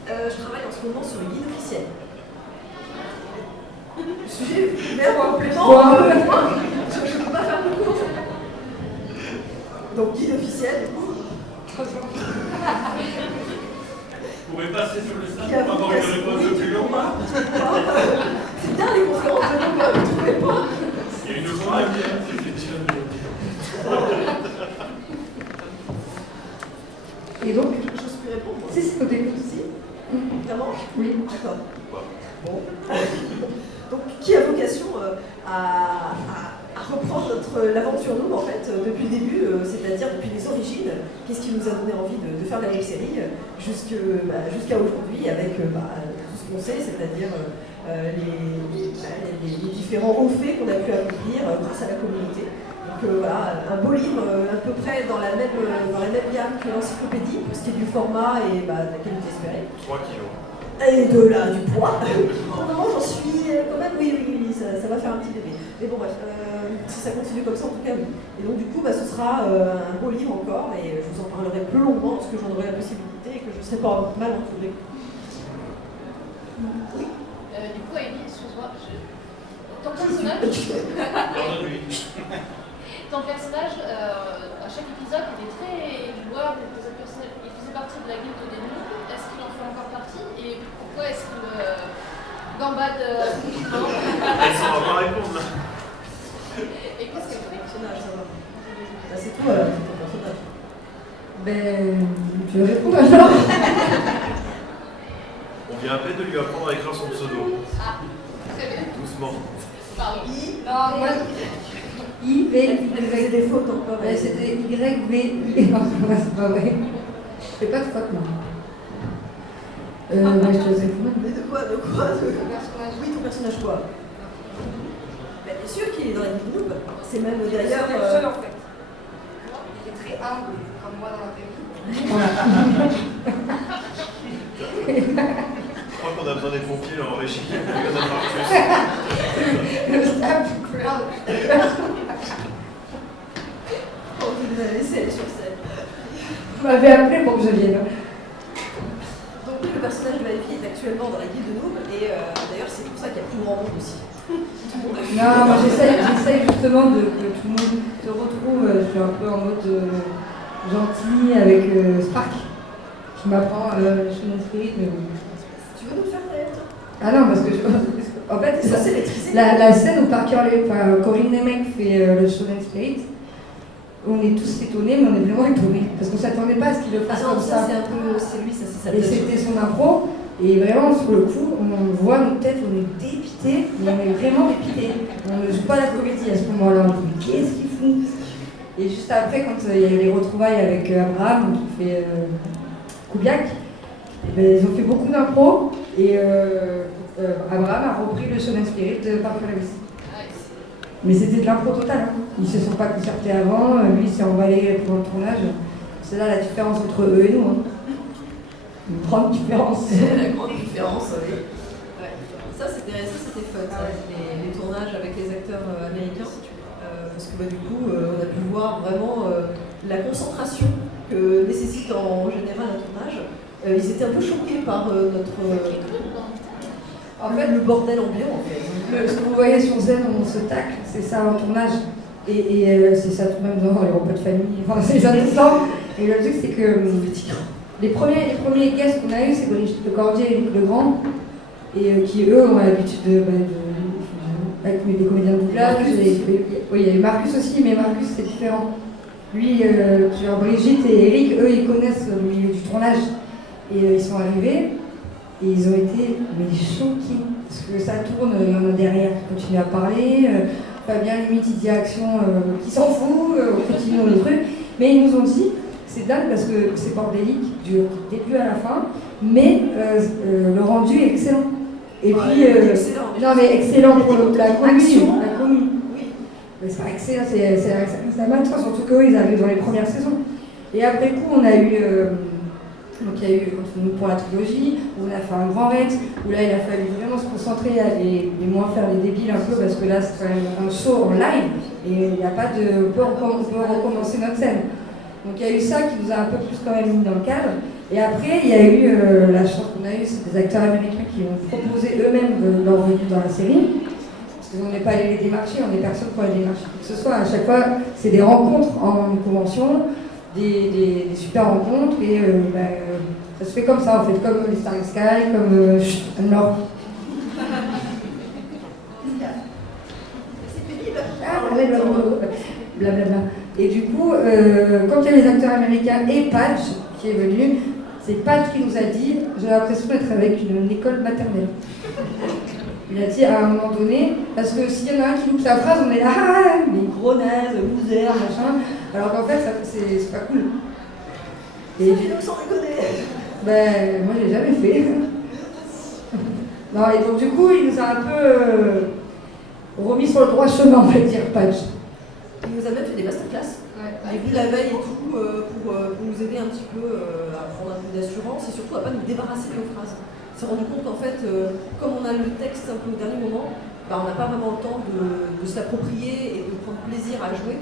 Je travaille en ce moment sur le guide officiel. Sujet ouvert ou complément. Je ne peux pas faire plus court. Donc, guide officiel, du coup. Vous pourrez passer sur le stade pour avoir une réponse plus longue. C'est bien les conférences de longueur, vous ne trouvez pas? Il y a une bonne ambiance, effectivement. Et donc, je peux répondre. Si, c'est au début. Si. Vraiment? Oui. D'accord. Bon. Donc, qui a vocation à reprendre l'aventure nous, en fait, depuis le début, c'est-à-dire depuis les origines. Qu'est-ce qui nous a donné envie de faire la web-série jusqu'à aujourd'hui, avec tout ce qu'on sait, c'est-à-dire les différents hauts faits qu'on a pu accomplir grâce à la communauté. Donc voilà, un beau livre, à peu près dans la même gamme que l'encyclopédie, pour ce qui est du format et de la qualité espérée. 3 kilos. Et de là, du poids. Pour le moment, j'en suis quand même, oui, ça va faire un petit bébé. Mais bon, bref, si ça continue comme ça, en tout cas, oui. Et donc, du coup, ce sera un beau livre encore, et je vous en parlerai plus longuement, parce que j'en aurai la possibilité et que je ne serai pas mal entourée. Oui. Du coup, Amy, excuse-moi, ton personnage, ton personnage, à chaque épisode, il est très louable, il faisait partie de la guilde des nuls. Est-ce qu'il en fait encore partie? Et pourquoi est-ce qu'il gambade Elle ne saura pas répondre là. Et qu'est-ce qu'elle fait? Personnage, ça va. C'est tout, c'est ton personnage. Ben, tu veux répondre alors? On vient à peine de lui apprendre à écrire son pseudo. Ah, très bien. Doucement. Pardon. Non, moi, I, V, Y. Des fautes encore. C'était Y, V, I. Non, c'est pas vrai. Je fais pas de faute, moi. Je te laisse répondre. Mais de quoi? Oui, ton personnage quoi? Bien sûr qu'il est dans la guilde noob. C'est même d'ailleurs. C'est le seul en fait. Il est très humble, comme moi dans la vraie vie. Voilà. Je crois qu'on a besoin des pompiers là en régie. Le staff. Vous nous avez laissé aller sur scène. Vous m'avez appelé pour que je vienne. Donc le personnage de Ivy est actuellement dans la guilde de Noob et d'ailleurs c'est pour ça qu'il y a plus grand monde aussi. Non, moi j'essaye justement que tout le monde se retrouve. Je suis un peu en mode gentil avec Spark, qui m'apprend Shonen Spirit. Mais bon. Tu veux nous faire peut-être? Ah non, parce que en fait, ça, c'est maîtrisé. La scène où Corinne Nemec fait le Shonen Spirit, on est tous étonnés, mais on est vraiment étonnés. Parce qu'on ne s'attendait pas à ce qu'il le fasse comme ça. C'est lui, ça c'est sa Et c'était son impro. Et vraiment, sur le coup, on voit nos têtes, on est dépités, mais on est vraiment dépités. On ne joue pas la comédie à ce moment-là. On dit, mais qu'est-ce qu'il fout? Et juste après, quand il y a eu les retrouvailles avec Abraham, qui fait Kubiak, ils ont fait beaucoup d'impro. Et Abraham a repris le Shonen Spirit de Parker Lewis. Mais c'était de l'impro totale. Hein. Ils ne se sont pas concertés avant, lui il s'est emballé pour le tournage. C'est là la différence entre eux et nous. Hein. Une grande différence. La grande différence, oui. Ouais. Ça c'était fun, ça, les tournages avec les acteurs américains. Parce que du coup, on a pu voir vraiment la concentration que nécessite en général un tournage. Ils étaient un peu choqués par notre... En fait, le bordel ambiant, en fait. Ce que vous voyez sur scène, on se tacle, c'est ça en tournage. Et c'est ça tout de même dans les repas de famille, enfin c'est les adolescents. Et le truc, c'est que les premiers guests qu'on a eu, c'est Brigitte Lecordier et Luc Legrand, et qui eux ont l'habitude avec des comédiens de doublage. Oui, il y avait Marcus aussi, mais Marcus c'est différent. Lui, genre Brigitte et Eric, eux, ils connaissent le milieu du tournage. Et ils sont arrivés. Et ils ont été choqués, parce que ça tourne, il y en a derrière qui continuent à parler, Fabien limite il dit action qui s'en fout, on continue le truc, mais ils nous ont dit, c'est dingue parce que c'est bordélique du début à la fin, mais le rendu est excellent. Et puis, non mais excellent pour la commune. Oui. Mais c'est pas excellent, c'est la même chose, surtout qu'eux ils arrivent dans les premières saisons. Et après coup on a eu... Donc il y a eu pour la trilogie, où on a fait un grand Rex, où là il a fallu vraiment se concentrer et moins faire les débiles un peu, parce que là c'est quand même un show en live, et il n'y a pas de... on peut recommencer notre scène. Donc il y a eu ça qui nous a un peu plus quand même mis dans le cadre. Et après il y a eu, la chance qu'on a eue, c'est des acteurs américains qui ont proposé eux-mêmes leur venue dans la série. Parce qu'on n'est pas allé les démarcher, on n'est personne pour les démarcher. Que ce soit, à chaque fois, c'est des rencontres en convention, des super rencontres, et ça se fait comme ça en fait, comme les Starry Sky, comme Anne-Laure. Blablabla. Et du coup, quand il y a les acteurs américains et Patch qui est venu, c'est Patch qui nous a dit, j'ai l'impression d'être avec une école maternelle. Il a dit à un moment donné, parce que s'il y en a un qui loupe sa phrase, on est là, ah, mais gros naze, loser, machin. Alors qu'en fait, c'est pas cool. Et sans déconner. Ben, moi j'ai jamais fait. Non, et donc du coup, il nous a un peu remis sur le droit chemin, on va dire, Patch. Il nous a même fait des masterclass. Il est venu la veille et tout pour nous aider un petit peu à prendre un peu d'assurance et surtout à pas nous débarrasser de nos phrases. On s'est rendu compte qu'en fait, comme on a le texte un peu au dernier moment, on n'a pas vraiment le temps de se l'approprier et de prendre plaisir à jouer.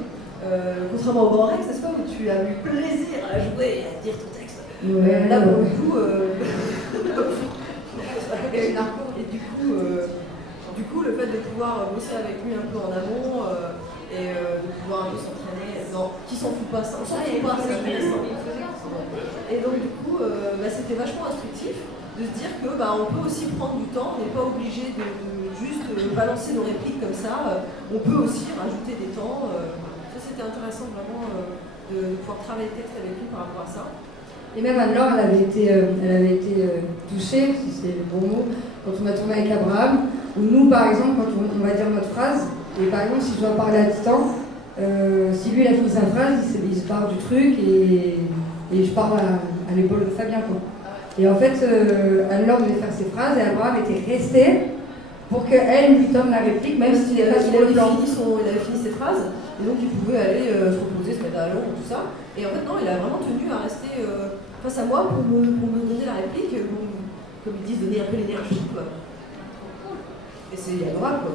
Contrairement au Grand Rex, n'est-ce pas, où tu as eu plaisir à jouer et à dire ton texte. Ouais, là, pour le coup, et du coup, le fait de pouvoir bosser avec lui un peu en amont et de pouvoir un peu s'entraîner, qui s'en fout pas, ça, on s'en fout pas, c'est intéressant. Et donc du coup, c'était vachement instructif de se dire que on peut aussi prendre du temps, on n'est pas obligé de juste balancer nos répliques comme ça, on peut aussi rajouter des temps. Ça c'était intéressant vraiment de pouvoir travailler le texte avec lui par rapport à ça. Et même Anne-Laure, elle avait été touchée, si c'est le bon mot, quand on a tourné avec Abraham, où nous par exemple, quand on va dire notre phrase, et par exemple si je dois parler à distance, si lui il a fini sa phrase, il se part du truc et je parle à l'épaule de Fabien quoi. Et en fait, Anne-Laure devait faire ses phrases et Abraham était resté pour qu'elle lui donne la réplique, même s'il n'avait pas sur le plan. Il avait fini ses phrases, et donc il pouvait aller se reposer, se mettre à l'ombre, tout ça. Et en fait, non, il a vraiment tenu à rester face à moi pour me donner la réplique, comme ils disent, donner un peu l'énergie, quoi. Et c'est adorable, quoi.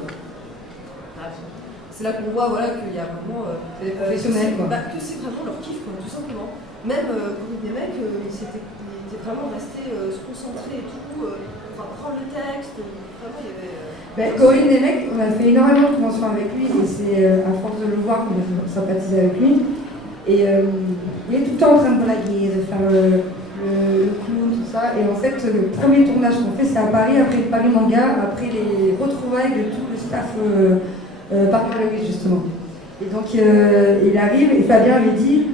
C'est là qu'on voit qu'il y a vraiment... des professionnels, quoi. Que c'est vraiment leur kiff, quoi, tout simplement. même des mecs, il était vraiment resté se concentrer et tout, pour apprendre le texte. Vraiment, il y avait. Corinne Nemec, on a fait énormément de conventions avec lui et c'est à force de le voir qu'on a sympathisé avec lui. Et il est tout le temps en train de blaguer, de faire le clown, tout ça. Et en fait, le premier tournage qu'on fait, c'est à Paris, après le Paris Manga, après les retrouvailles de tout le staff Parker Lewis, justement. Et donc, il arrive et Fabien lui dit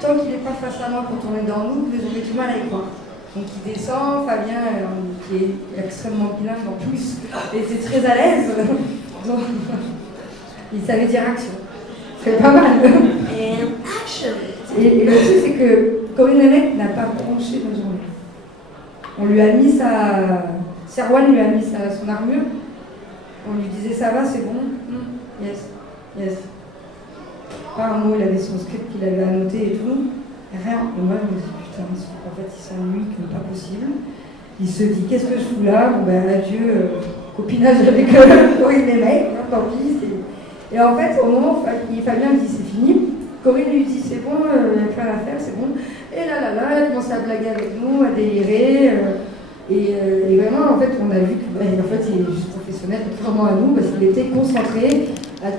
tant qu'il n'est pas face à moi quand on est dans nous, vous aurez du mal à y croire. Donc il descend, Fabien, qui est extrêmement bilingue en plus, était très à l'aise. Donc, il savait dire action. C'est pas mal. Et action. Et le truc, c'est que Corinne Nemec n'a pas bronché nos journées. On lui a mis Serwan lui a mis son armure. On lui disait ça va, c'est bon. Yes, yes. Pas un mot, il avait son script qu'il avait annoté et tout. Rien. Et moi, je me dis putain, en fait, il s'ennuie comme pas possible. Il se dit qu'est-ce que je fous là? Bon ben adieu, copinage avec Corinne Nemec, tant pis. Et en fait, au moment où Fabien lui dit c'est fini, Corinne lui dit c'est bon, il n'y a plus rien à faire, c'est bon. Et là, elle a commencé à blaguer avec nous, à délirer. Et vraiment, en fait, on a vu qu'il en fait, il est juste professionnel, contrairement à nous, parce qu'il était concentré.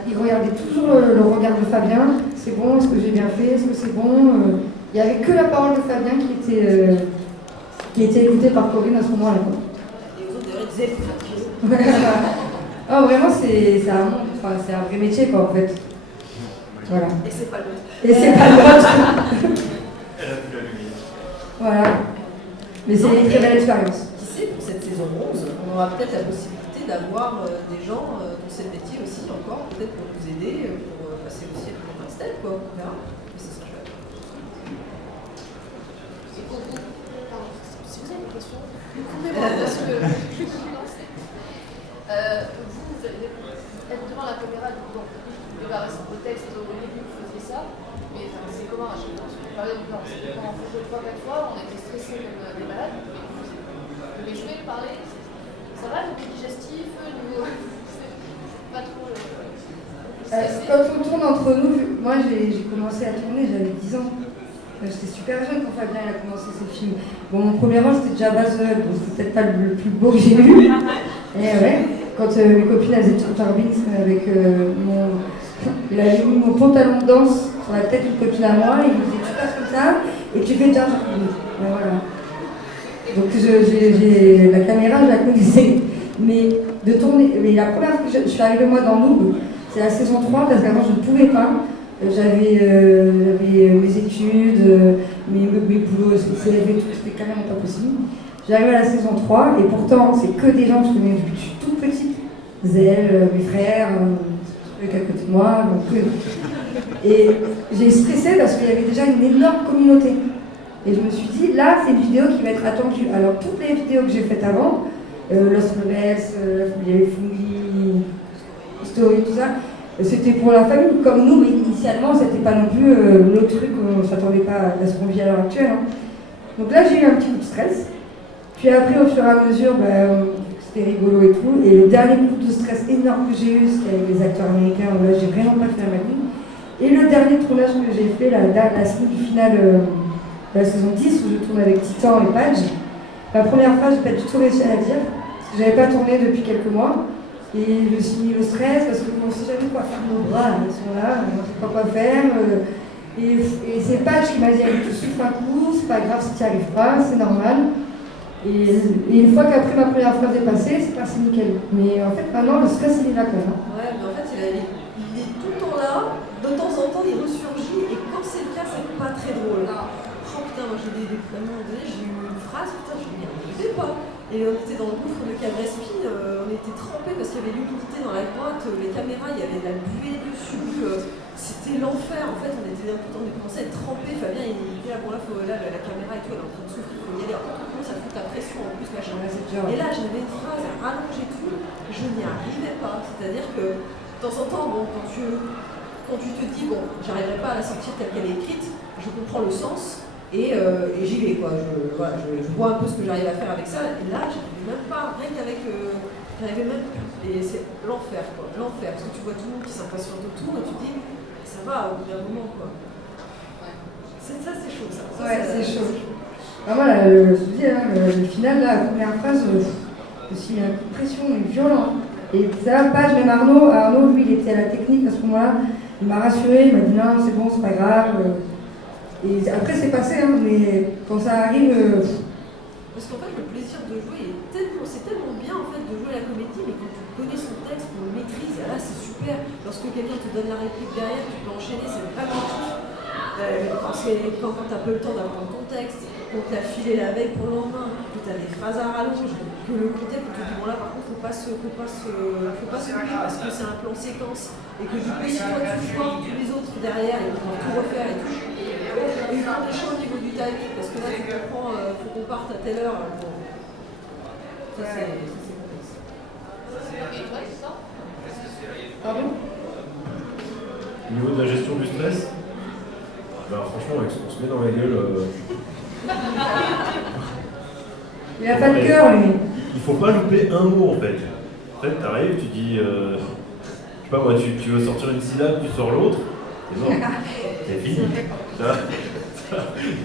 Il regardait toujours le regard de Fabien. C'est bon, est-ce que j'ai bien fait? Est-ce que c'est bon? Il n'y avait que la parole de Fabien qui était écoutée par Corinne à ce moment-là. Et les autres disaient oh, vraiment, c'est un monde, enfin, c'est un vrai métier, quoi, en fait. Voilà. Et c'est pas le vôtre. Et c'est pas le vôtre. Elle a pu la lumière. Voilà. Mais c'est une très belle expérience. Qui sait, pour cette saison 11, on aura peut-être la possibilité d'avoir des gens dont c'est le métier aussi encore, peut-être pour nous aider, pour passer aussi à un step, quoi. On verra. Mais ça sera chouette. Si vous avez une question, vous pouvez voir parce que vous allez être devant la caméra, donc il y aura son texte au début, vous faisiez ça, mais c'est commun à chaque fois. Par exemple, c'était quand on faisait 3-4 fois, on était stressés comme des malades, mais jouer, parler, ça va, niveau digestif, niveau. Pas trop. Quand on tourne entre nous, moi j'ai commencé à tourner, j'avais 10 ans. J'étais super jeune quand Fabien a commencé ses films. Bon, mon premier rôle c'était déjà Baz Luhrmann, donc c'était peut-être pas le plus beau que j'ai vu. Et ouais, quand mes copines elles étaient sur Tarbins avec il a mis mon pantalon de danse sur la tête d'une copine à moi, il me disait tu passes comme ça et tu fais Jar Jar Binks. Ben voilà. Donc j'ai la caméra, je la connaissais. Mais de tourner, mais la première fois que je suis arrivée moi dans Noob, c'est la saison 3 parce qu'avant je ne pouvais pas. J'avais mes études, mes boulots, CCF et tout, c'était carrément pas possible. J'arrive à la saison 3 et pourtant c'est que des gens que je connais depuis que je suis toute petite. Zèle, mes frères, trucs à côté de moi. Donc, et j'ai stressé parce qu'il y avait déjà une énorme communauté. Et je me suis dit, là c'est une vidéo qui va être attendue. Alors toutes les vidéos que j'ai faites avant, Lost Rebels, les Fungi, Story, tout ça, c'était pour la famille, comme nous, mais initialement, c'était pas non plus le truc, on ne s'attendait pas à ce qu'on vit à l'heure actuelle. Hein. Donc là, j'ai eu un petit coup de stress. Puis après, au fur et à mesure, c'était rigolo et tout. Et le dernier coup de stress énorme que j'ai eu, c'était avec les acteurs américains, où là, j'ai vraiment pas fait la magie. Et le dernier tournage que j'ai fait, la semaine finale de la saison 10, où je tourne avec Titan et Page, la première phrase, j'ai pas du tout réussi à la dire, parce que j'avais pas tourné depuis quelques mois. Et je me suis mis le stress parce que on ne sait jamais quoi faire de nos bras, ils sont là, on ne sait pas quoi faire. Et c'est Patch qui m'a dit tu souffles un coup, c'est pas grave si tu n'y arrives pas, c'est normal. Et une fois qu'après ma première phrase est passée, c'est passé nickel. Mais en fait maintenant le stress il est là quand même. Ouais, mais en fait il est tout le temps là, de temps en temps il ressurgit et quand c'est le cas c'est pas très drôle. Oh putain, moi j'ai vraiment j'ai eu une phrase, putain je n'y arrivais pas. Et on était dans le gouffre de Cabrespi, on était trempés parce qu'il y avait l'humidité dans la grotte, les caméras, il y avait de la buée dessus, c'était l'enfer. En fait, on commençait à être trempés. Fabien, il dit ah bon là, la caméra et tout, elle est en train de souffler, il faut y aller. Alors, on commence à foutre la pression en plus, machin. Et là, j'avais une phrase à rallonger tout, je n'y arrivais pas. C'est-à-dire que de temps en temps, bon, quand tu te dis bon, j'arriverai pas à la sortir telle qu'elle est écrite, je comprends le sens. Et j'y vais quoi, je vois un peu ce que j'arrive à faire avec ça, et là j'arrivais même pas, rien qu'avec, j'arrivais même plus, et c'est l'enfer quoi, l'enfer, parce que tu vois tout le monde qui s'impatiente autour, et tu te dis, ça va au bout d'un moment quoi. Ça, c'est chaud, ça. Ouais, c'est chaud. Ah, voilà, je te dis, hein, le final, là, la première phrase, aussi, il y a un coup de pression, il est violent. Et ça, Page, même Arnaud, lui, il était à la technique à ce moment-là. Il m'a rassuré, il m'a dit non, c'est bon, c'est pas grave. Et après, c'est passé, hein, mais quand ça arrive. Parce qu'en fait, le plaisir de jouer c'est tellement bien en fait de jouer la comédie, mais quand tu connais son texte, qu'on le maîtrise, là c'est super. Lorsque quelqu'un te donne la réplique derrière, tu peux enchaîner, c'est vraiment cool. Parce que quand t'as peu le temps d'apprendre ton texte, qu'on te l'a filé la veille pour le lendemain, que t'as des phrases à rallonge, que le contexte, tu te dis bon là par contre faut pas se couper parce que c'est un plan séquence et que du coup si toi tu vois tous les autres derrière et qu'on va tout refaire et tout. Et quand t'es chaud au niveau du timing, parce que là tu comprends, faut qu'on parte à telle heure. Bon. Ça c'est complexe. Et toi, c'est ça? Pardon? Au niveau de la gestion du stress, bah, franchement, avec ce qu'on se met dans la gueule. Il a pas de cœur, lui. Il faut pas louper un mot en fait. En fait, t'arrives, tu dis. Je sais pas moi, tu veux sortir une syllabe, tu sors l'autre, c'est mort. C'est fini.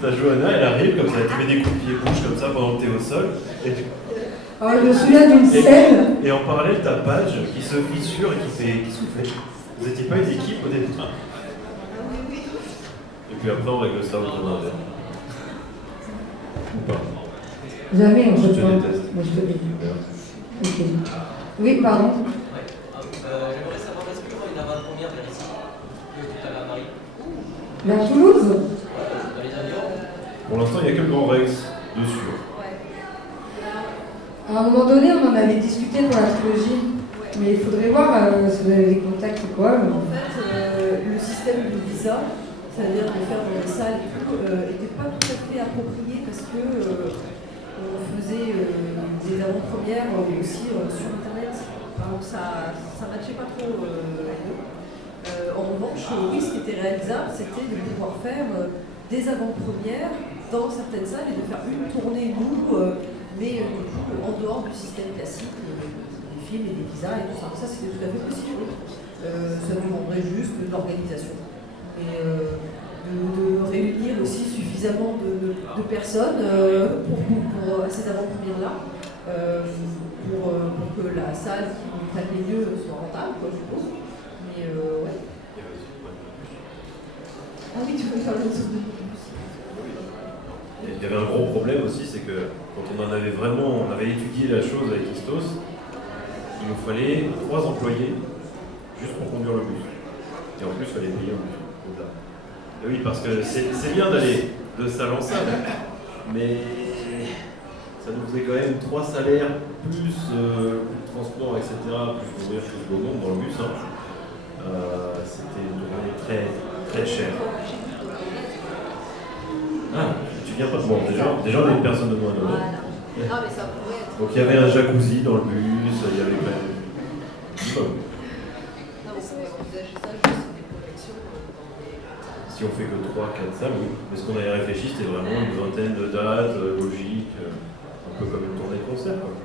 Ta Johanna, elle arrive comme ça, elle te met des coups de pied bouche comme ça pendant que t'es au sol. Alors, je me souviens d'une scène. Et en parallèle, t'as Page qui se fissure et qui souffle. Vous n'étiez pas une équipe au départ. Et puis après, on règle ça autour d'un verre. Ou pas. Jamais, on Je peut te pas. déteste. Moi, je te déteste. Ok. Oui, pardon. J'aimerais savoir, est-ce qu'il y aura une avant-première vers ici, tout à l'heure à Paris? Vers Toulouse? Dans les avions? Pour l'instant, il n'y a que le Grand Rex dessus. À un moment donné, on en avait discuté pour la trilogie. Mais il faudrait voir si vous avez des contacts ou quoi. En fait, le système de visa, c'est-à-dire de faire dans les salles et tout, n'était pas tout à fait approprié parce que on faisait des avant-premières aussi sur Internet. Donc ça matchait pas trop les deux. En revanche, oui, ce qui était réalisable, c'était de pouvoir faire des avant-premières dans certaines salles et de faire une tournée nous, mais du coup, en dehors du système classique. Des films et des visas et tout ça. Ça, c'était tout à fait possible. Ça demanderait juste de l'organisation. Et de réunir aussi suffisamment de personnes pour ces avant-premières-là, pour que la salle qui prenne les lieux soit rentable, quoi, je suppose. Mais ouais. Ah oui, tu peux faire le tour de Il y avait un gros problème aussi, c'est que quand on avait étudié la chose avec Istos, il nous fallait 3 employés juste pour conduire le bus. Et en plus, il fallait payer un bus. Et oui, parce que c'est bien d'aller de salle en salle, mais ça nous faisait quand même 3 salaires, plus transport, etc., plus conduire tout le monde dans le bus. C'était devenu très, très cher. Ah, tu viens pas de bon, déjà on est une personne de moins de Voilà. Non, mais ça pourrait être. Donc il y avait un jacuzzi dans le bus, il y avait quand même. Non, mais ça pourrait envisager ça juste des projections dans des. Si on fait que 3-4 salles, oui. Mais ce qu'on avait réfléchi, c'était vraiment une vingtaine de dates, logiques, un peu comme une tournée de concert, quoi.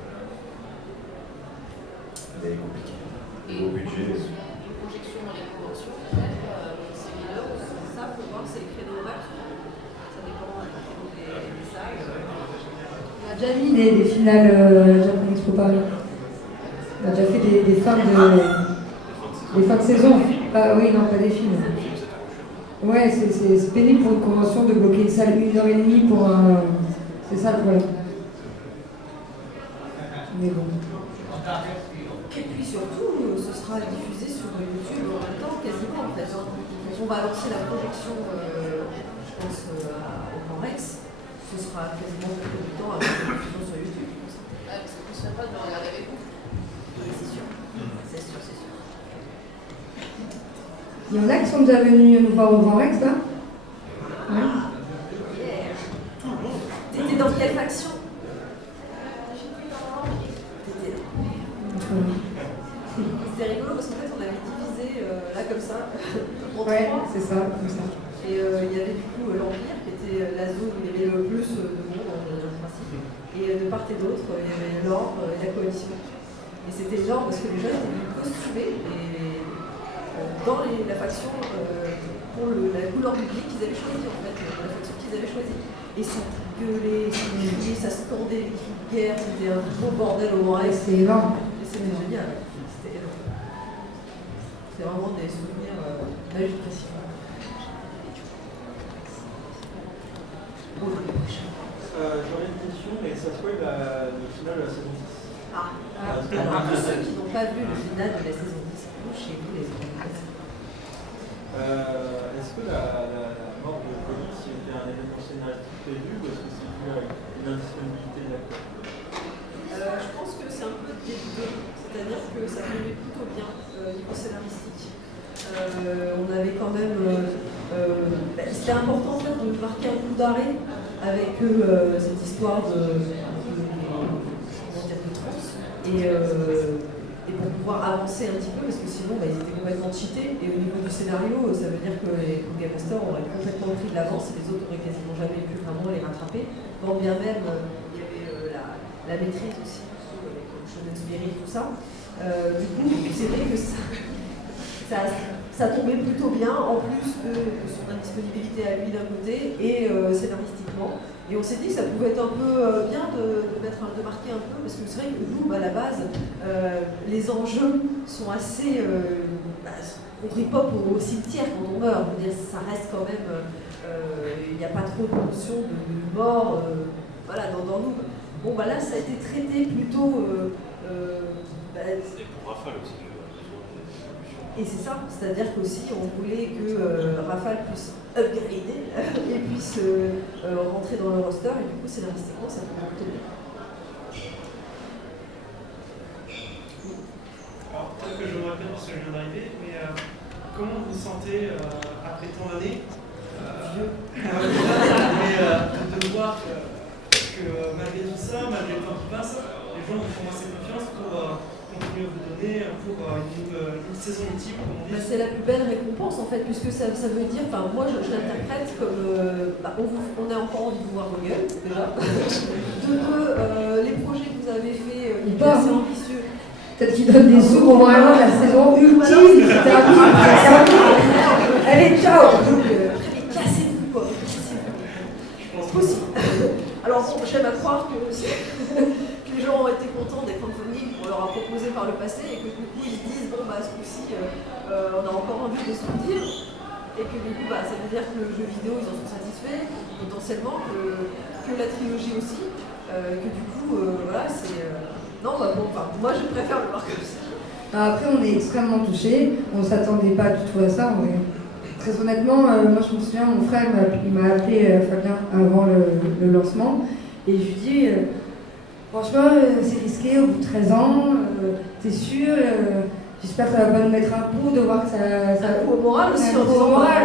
Mais compliqué. Gros budget. Une projection dans les conventions, peut-être, c'est une heure, ça, faut voir, c'est les créneaux horaires. Ça dépend des salles. On a déjà mis des finales Japan Expo Paris. On a déjà fait des fins de saison. Ah oui, non, pas des films. Ouais, c'est pénible pour une convention de bloquer une salle 1h30 pour un. C'est ça le problème. Mais bon. Et puis surtout, ce sera diffusé sur YouTube en même temps, quasiment en fait. Quand on va lancer la projection, je pense, au Grand Rex, ce sera quasiment tout le temps avec la diffusion sur YouTube. Ouais, parce que je ne sais pas de regarder avec vous. C'est sûr. C'est sûr, c'est sûr. Il y en a qui sont déjà venus nous voir au Grand Rex, là? Ouais. Yeah. T'étais dans quelle faction? C'était rigolo parce qu'en fait on avait divisé là comme ça en Ouais, trois. c'est ça, comme ça. Et il y avait du coup l'Empire qui était la zone où il y avait le plus de monde en principe. Et de part et d'autre, il y avait l'Ordre et la Coalition. Et c'était genre parce que les gens étaient venus costumés et dans la faction pour la couleur du public qu'ils avaient choisi en fait, la faction qu'ils avaient choisi. Et ça gueulait, ça criait, ça scandait les cris de guerre, c'était un gros bordel au moins. C'était énorme. Et c'était génial, c'était énorme. C'est vraiment des souvenirs magiques aussi. J'aurais une question, mais ça serait le final de la saison 10. Alors pour ceux qui n'ont pas vu le final de la saison 10, chez vous les amis. Est-ce que la mort de Colis était un événement scénaristique prévu ou est-ce que c'est dû à une indisponibilité de l'acteur? Je pense que c'est un peu des deux, c'est-à-dire que ça tombait plutôt bien niveau scénaristique. On avait quand même. C'était important en fait, de marquer un coup d'arrêt avec cette histoire de trans. Et pour pouvoir avancer un petit peu, parce que sinon ils étaient complètement cheatés. Et au niveau du scénario, ça veut dire que les Game Masters auraient complètement pris de l'avance et les autres auraient quasiment jamais pu vraiment les rattraper. Quand bien même il y avait la maîtrise aussi, avec Shonen Spirit, tout ça. Du coup, c'est vrai que ça tombait plutôt bien, en plus de son indisponibilité à lui d'un côté et scénaristiquement. Et on s'est dit que ça pouvait être un peu bien de marquer un peu, parce que c'est vrai que nous, à la base, les enjeux sont assez. On ripope au cimetière quand on meurt. Je veux dire, ça reste quand même. Il n'y a pas trop de notion de mort voilà, dans nous. Bon, bah là, ça a été traité plutôt. Et pour Rafale aussi. Et c'est ça, c'est-à-dire qu'aussi on voulait que Rafale puisse upgrader et puisse rentrer dans le roster, et du coup scénaristiquement ça peut plutôt bien. Alors peut-être que je me répète parce que je viens d'arriver, mais comment vous vous sentez après tant d'années de voir que malgré tout ça, malgré le temps qui passe, les gens vous font assez confiance pour continuer à vous donner pour une saison ultime, comme on dit. C'est la plus belle récompense en fait, puisque ça veut dire, enfin moi je l'interprète comme, on a encore envie de vous voir vos gueules, déjà. De deux, les projets que vous avez faits, ils sont assez ambitieux. Peut-être qu'ils donnent des sous pour vraiment la saison ultime, c'est terminé. Allez, ciao. Donc, cassez-vous quoi, cassez-vous. C'est possible. Alors bon, j'aime à croire que les gens ont été contents des crowdfunding qu'on leur a proposé par le passé et que du coup ils se disent bon bah ce coup-ci on a encore envie de se dire et que du coup bah, ça veut dire que le jeu vidéo ils en sont satisfaits potentiellement, que la trilogie aussi, que du coup voilà c'est non bah bon enfin moi je préfère le voir comme ça. Après on est extrêmement touchés, on ne s'attendait pas du tout à ça. Très honnêtement, moi je me souviens, mon frère il m'a appelé Fabien avant le lancement et je lui dis franchement, c'est risqué au bout de 13 ans, t'es sûr, j'espère que ça va pas nous mettre un coup de voir que ça un coup au moral aussi, un coup au moral,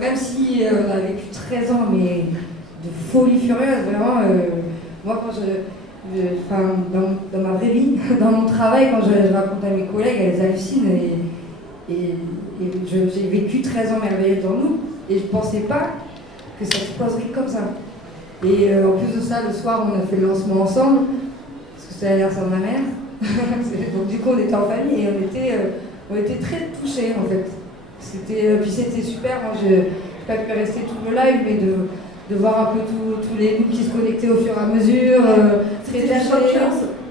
même si on a vécu 13 ans, mais de folie furieuse, vraiment. Moi, quand dans ma vraie vie, dans mon travail, quand je raconte à mes collègues, elles hallucinent et j'ai vécu 13 ans merveilleux devant nous et je pensais pas que ça se poserait comme ça. Et en plus de ça, le soir, on a fait le lancement ensemble, parce que c'était l'anniversaire de ma mère. Donc du coup, on était en famille et on était très touchés en fait. Puis c'était super, moi j'ai pas pu rester tout le live, mais de voir un peu tous les nouveaux qui se connectaient au fur et à mesure. Très touchés.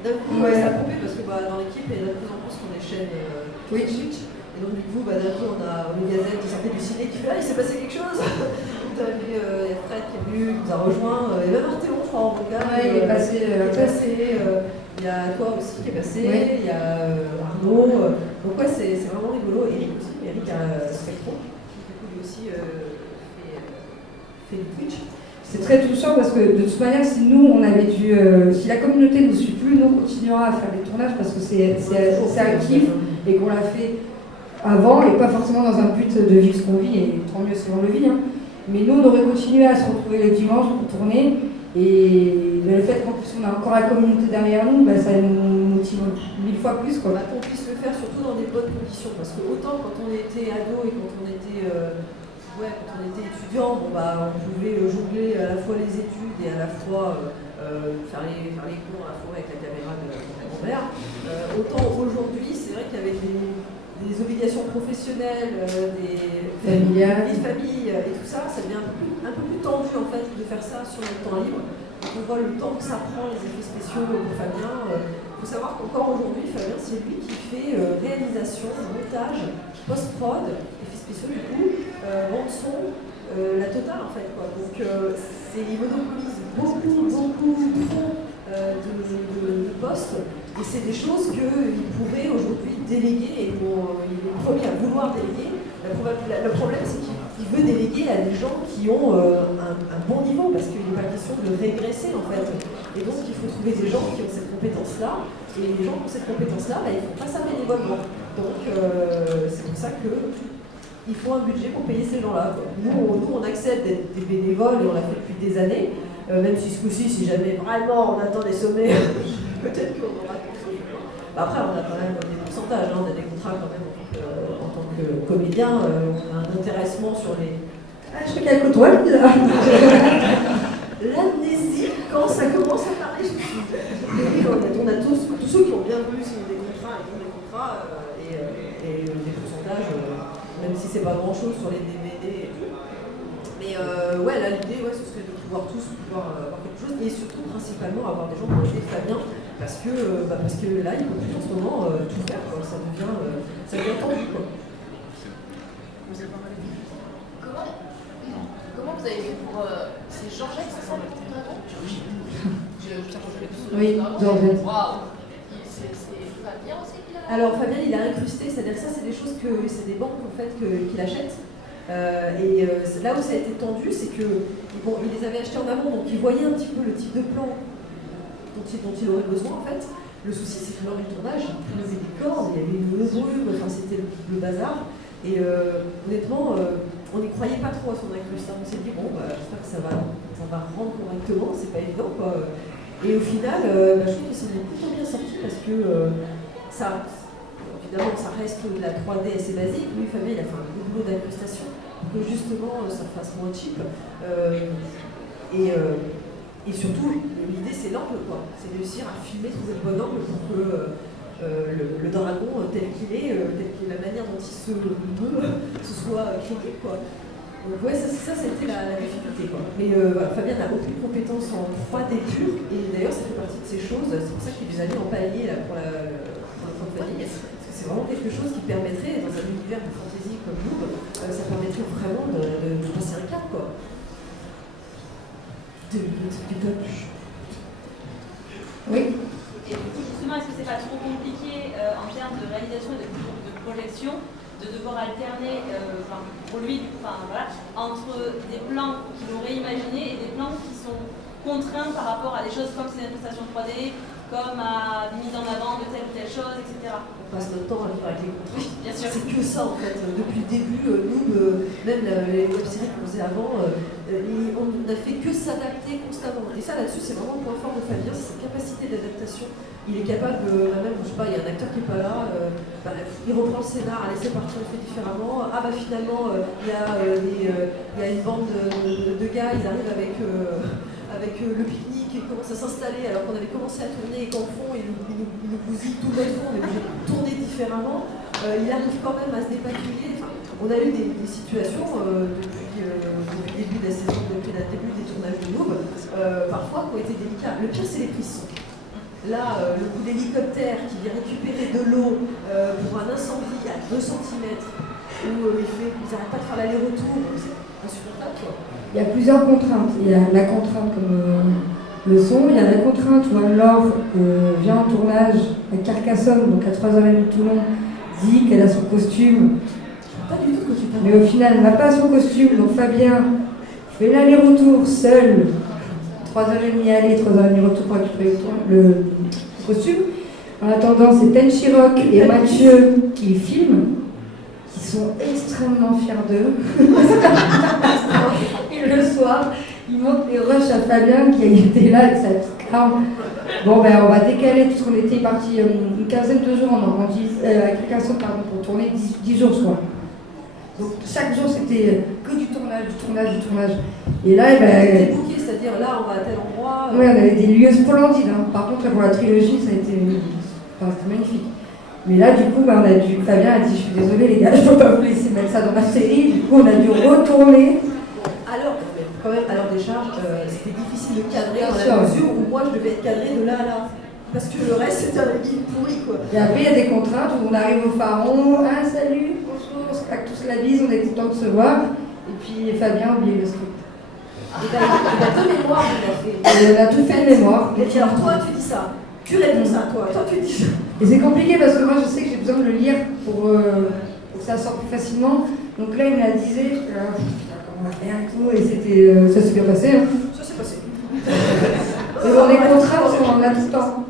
D'un coup, ça a coupé parce que dans l'équipe, il y a de plus en plus qu'on est chaîne Twitch. Et donc du coup, d'un coup, on a une gazette qui sortait du ciné qui fait il s'est passé quelque chose. Il y a Fred qui est venu, qui nous a rejoint, et même Arthéon, je crois, en vocal. Il est passé. Il y a toi aussi qui est passé, il y a Arnaud. Donc c'est vraiment rigolo. Eric aussi, Eric a Spectro, qui du coup lui aussi fait du Twitch. C'est très touchant parce que de toute manière, si nous, on avait dû. Si la communauté ne nous suit plus, nous, on continuera à faire des tournages parce que c'est un kiff et qu'on l'a fait avant et pas forcément dans un but de vivre ce qu'on vit, et tant mieux si on le vit. Hein. Mais nous, on aurait continué à se retrouver le dimanche pour tourner. Et le fait qu'en plus on a encore la communauté derrière nous, ça nous motive 1000 fois plus. Qu'on puisse le faire surtout dans des bonnes conditions. Parce que autant quand on était ado et quand on était étudiant, on pouvait jongler à la fois les études et à la fois faire les cours à la fois avec la caméra de la grand-mère. Autant aujourd'hui, c'est vrai qu'avec des des obligations professionnelles, des Familiales. vies de famille et tout ça, ça devient un peu plus tendu en fait de faire ça sur notre temps libre. Donc on voit le temps que ça prend, les effets spéciaux pour Fabien. Il faut savoir qu'encore aujourd'hui, Fabien, c'est lui qui fait réalisation, montage, post-prod, effets spéciaux du coup, bande-son, la totale en fait. Quoi. Donc il monopolise beaucoup trop de postes. Et c'est des choses qu'il pourrait aujourd'hui déléguer, et il est le premier à vouloir déléguer. Le problème, c'est qu'il veut déléguer à des gens qui ont un bon niveau, parce qu'il n'est pas question de régresser en fait. Et donc il faut trouver des gens qui ont cette compétence-là, et les gens qui ont cette compétence-là, ils ne font pas ça bénévolement. Donc c'est pour ça qu'il faut un budget pour payer ces gens-là. Nous, on accepte d'être des bénévoles, et on l'a fait depuis des années, même si ce coup-ci, si jamais vraiment on attend des sommets, peut-être qu'on aura quelque chose. Après, on a quand même des pourcentages, on a des contrats quand même en tant que comédien, on a un intéressement sur les... Ah, je crois qu'il y a que toi, là. L'amnésie, quand ça commence à parler, je suis... On a tous ceux qui ont bien voulu signer des contrats, ils ont des contrats, et des pourcentages, même si c'est pas grand-chose sur les DVD et tout. Mais ouais, là, l'idée, ce serait de pouvoir tous avoir quelque chose, et surtout, principalement, avoir des gens pour aider Fabien, parce que là, il peut plus en ce moment tout faire, quoi. Ça devient tendu, quoi. Comment vous avez fait pour... c'est Georgette, c'est ça le dragon? Oui, Georgette. Waouh! C'est Fabien aussi qui l'a... Alors Fabien, il a incrusté, c'est-à-dire ça, c'est des choses c'est des banques en fait qu'il achète. Là où ça a été tendu, c'est que il les avait achetés en amont, donc il voyait un petit peu le type de plan dont il aurait besoin en fait. Le souci, c'est que lors du tournage, il faisait des cordes, il y avait une brume, enfin c'était le bazar. Et honnêtement, on n'y croyait pas trop à son incrustation. On s'est dit j'espère que ça va rendre correctement, c'est pas évident quoi. Et au final, je trouve que c'est plutôt bien sorti parce que évidemment, ça reste de la 3D assez basique. Lui, Fabien, il a fait un gros boulot d'incrustation pour que justement ça fasse moins cheap. Et surtout, l'idée c'est l'angle quoi. C'est de réussir à filmer, trouver le bon angle pour que le dragon tel qu'il est, la manière dont il se meut, ce soit crédible quoi. Donc ouais, ça c'était la difficulté quoi. Mais Fabien n'a aucune compétence en 3D pur, et d'ailleurs ça fait partie de ces choses, c'est pour ça qu'il les a mis en palier là, pour la famille. C'est vraiment quelque chose qui permettrait, dans un univers de fantasy comme nous, ça permettrait vraiment de passer un cap quoi. Oui. Et justement, est-ce que c'est pas trop compliqué en termes de réalisation et de projection de devoir alterner, pour lui, du coup, entre des plans qu'il aurait imaginés et des plans qui sont contraints par rapport à des choses comme ces incrustations 3D, comme à mise en avant de telle ou telle chose, etc. On passe notre temps à vivre avec les contraintes. Bien sûr. C'est que ça en fait. Depuis le début, nous, même les web-séries qu'on faisait avant, on n'a fait que s'adapter constamment. Et ça là-dessus, c'est vraiment le point fort de Fabien, c'est sa capacité d'adaptation. Il est capable même, je sais pas, il y a un acteur qui n'est pas là, il reprend le scénar, allez c'est parti, on fait différemment. Finalement, il y a une bande de gars, ils arrivent avec le pique-nique et commencent à s'installer alors qu'on avait commencé à tourner et qu'en fond, ils nous bousillent tout le fond, on est obligé de tourner différemment. Il arrive quand même à se dépatouiller. Enfin, on a eu des situations depuis le début de la saison, depuis le début des tournages de Noob, parfois qui ont été délicats. Le pire, c'est les frissons. Là, le coup d'hélicoptère qui vient récupérer de l'eau pour un incendie à 2 cm, où ils n'arrêtent pas de faire l'aller-retour, c'est insupportable quoi. Il y a plusieurs contraintes. Il y a la contrainte comme le son, il y a la contrainte où Anne-Laure vient en tournage à Carcassonne, donc à 3h30 de Toulon, dit qu'elle a son costume. Pas du tout que tu parles. Mais au final, elle n'a pas son costume, donc Fabien fait l'aller-retour seul. 3h30 aller, 3h30 retour pour récupérer le costume. En attendant, c'est Tenchirok et Mathieu qui filment, qui sont extrêmement fiers d'eux. Et le soir, ils montrent les rushs à Fabien qui a été là avec sa petite arme. Bon, on va décaler, parce qu'on était parti une quinzaine de jours en Normandie, à Carcassonne pour tourner 10 jours soir. Donc chaque jour c'était que du tournage. Et là, c'était booké, c'est-à-dire là on va à tel endroit. Oui, on avait des lieux splendides. Par contre, pour la trilogie, ça a été magnifique. Mais là, du coup, on a dû, Fabien a dit, je suis désolée les gars, je ne peux pas vous laisser mettre ça dans la série. Du coup, on a dû retourner. Alors, quand même, à l'heure des charges, c'était difficile de cadrer Bien dans sûr. la mesure où moi, je devais être cadré de là à là. Parce que le reste, c'était un équipe pourri, quoi. Et après, il y a des contraintes où on arrive au pharaon. Ah, salut, bonjour, on se claque tous la bise, on est content de se voir. Et puis Fabien a oublié le script. Et ben, deux mémoires, il a fait. Et on a tout fait de mémoire. Il a dit, alors toi, tu dis ça. Tu réponds ça, toi. Toi, tu dis ça. Et c'est compliqué parce que moi, je sais que j'ai besoin de le lire pour que ça sorte plus facilement. Donc là, il me l'a disé, je suis là, comment on va faire et tout. Et c'était, ça s'est bien passé. Hein. Ça s'est passé. Et on est contraints, on a tout le temps.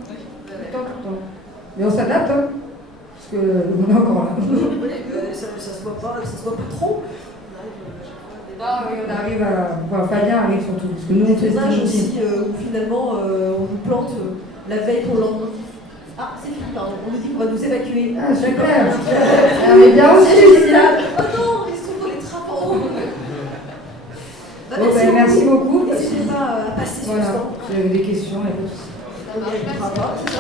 Tout le temps. Mais on s'adapte, hein, parce qu'on est encore là. Ça se voit pas trop. Ah oui, on arrive à. Enfin, Fabien arrive surtout, parce que nous, on fait des ça aussi où finalement on nous plante la veille pour le lendemain. Ah, c'est fini, pardon. On nous dit qu'on va nous évacuer. Ah, super. Ah, mais bien aussi, génial. Oh non, ils sont dans les trappons. Merci beaucoup. N'hésitez pas à passer sur le stand. Si vous avez des questions, il y a pas de souci. On y arrivera pas, c'est ça.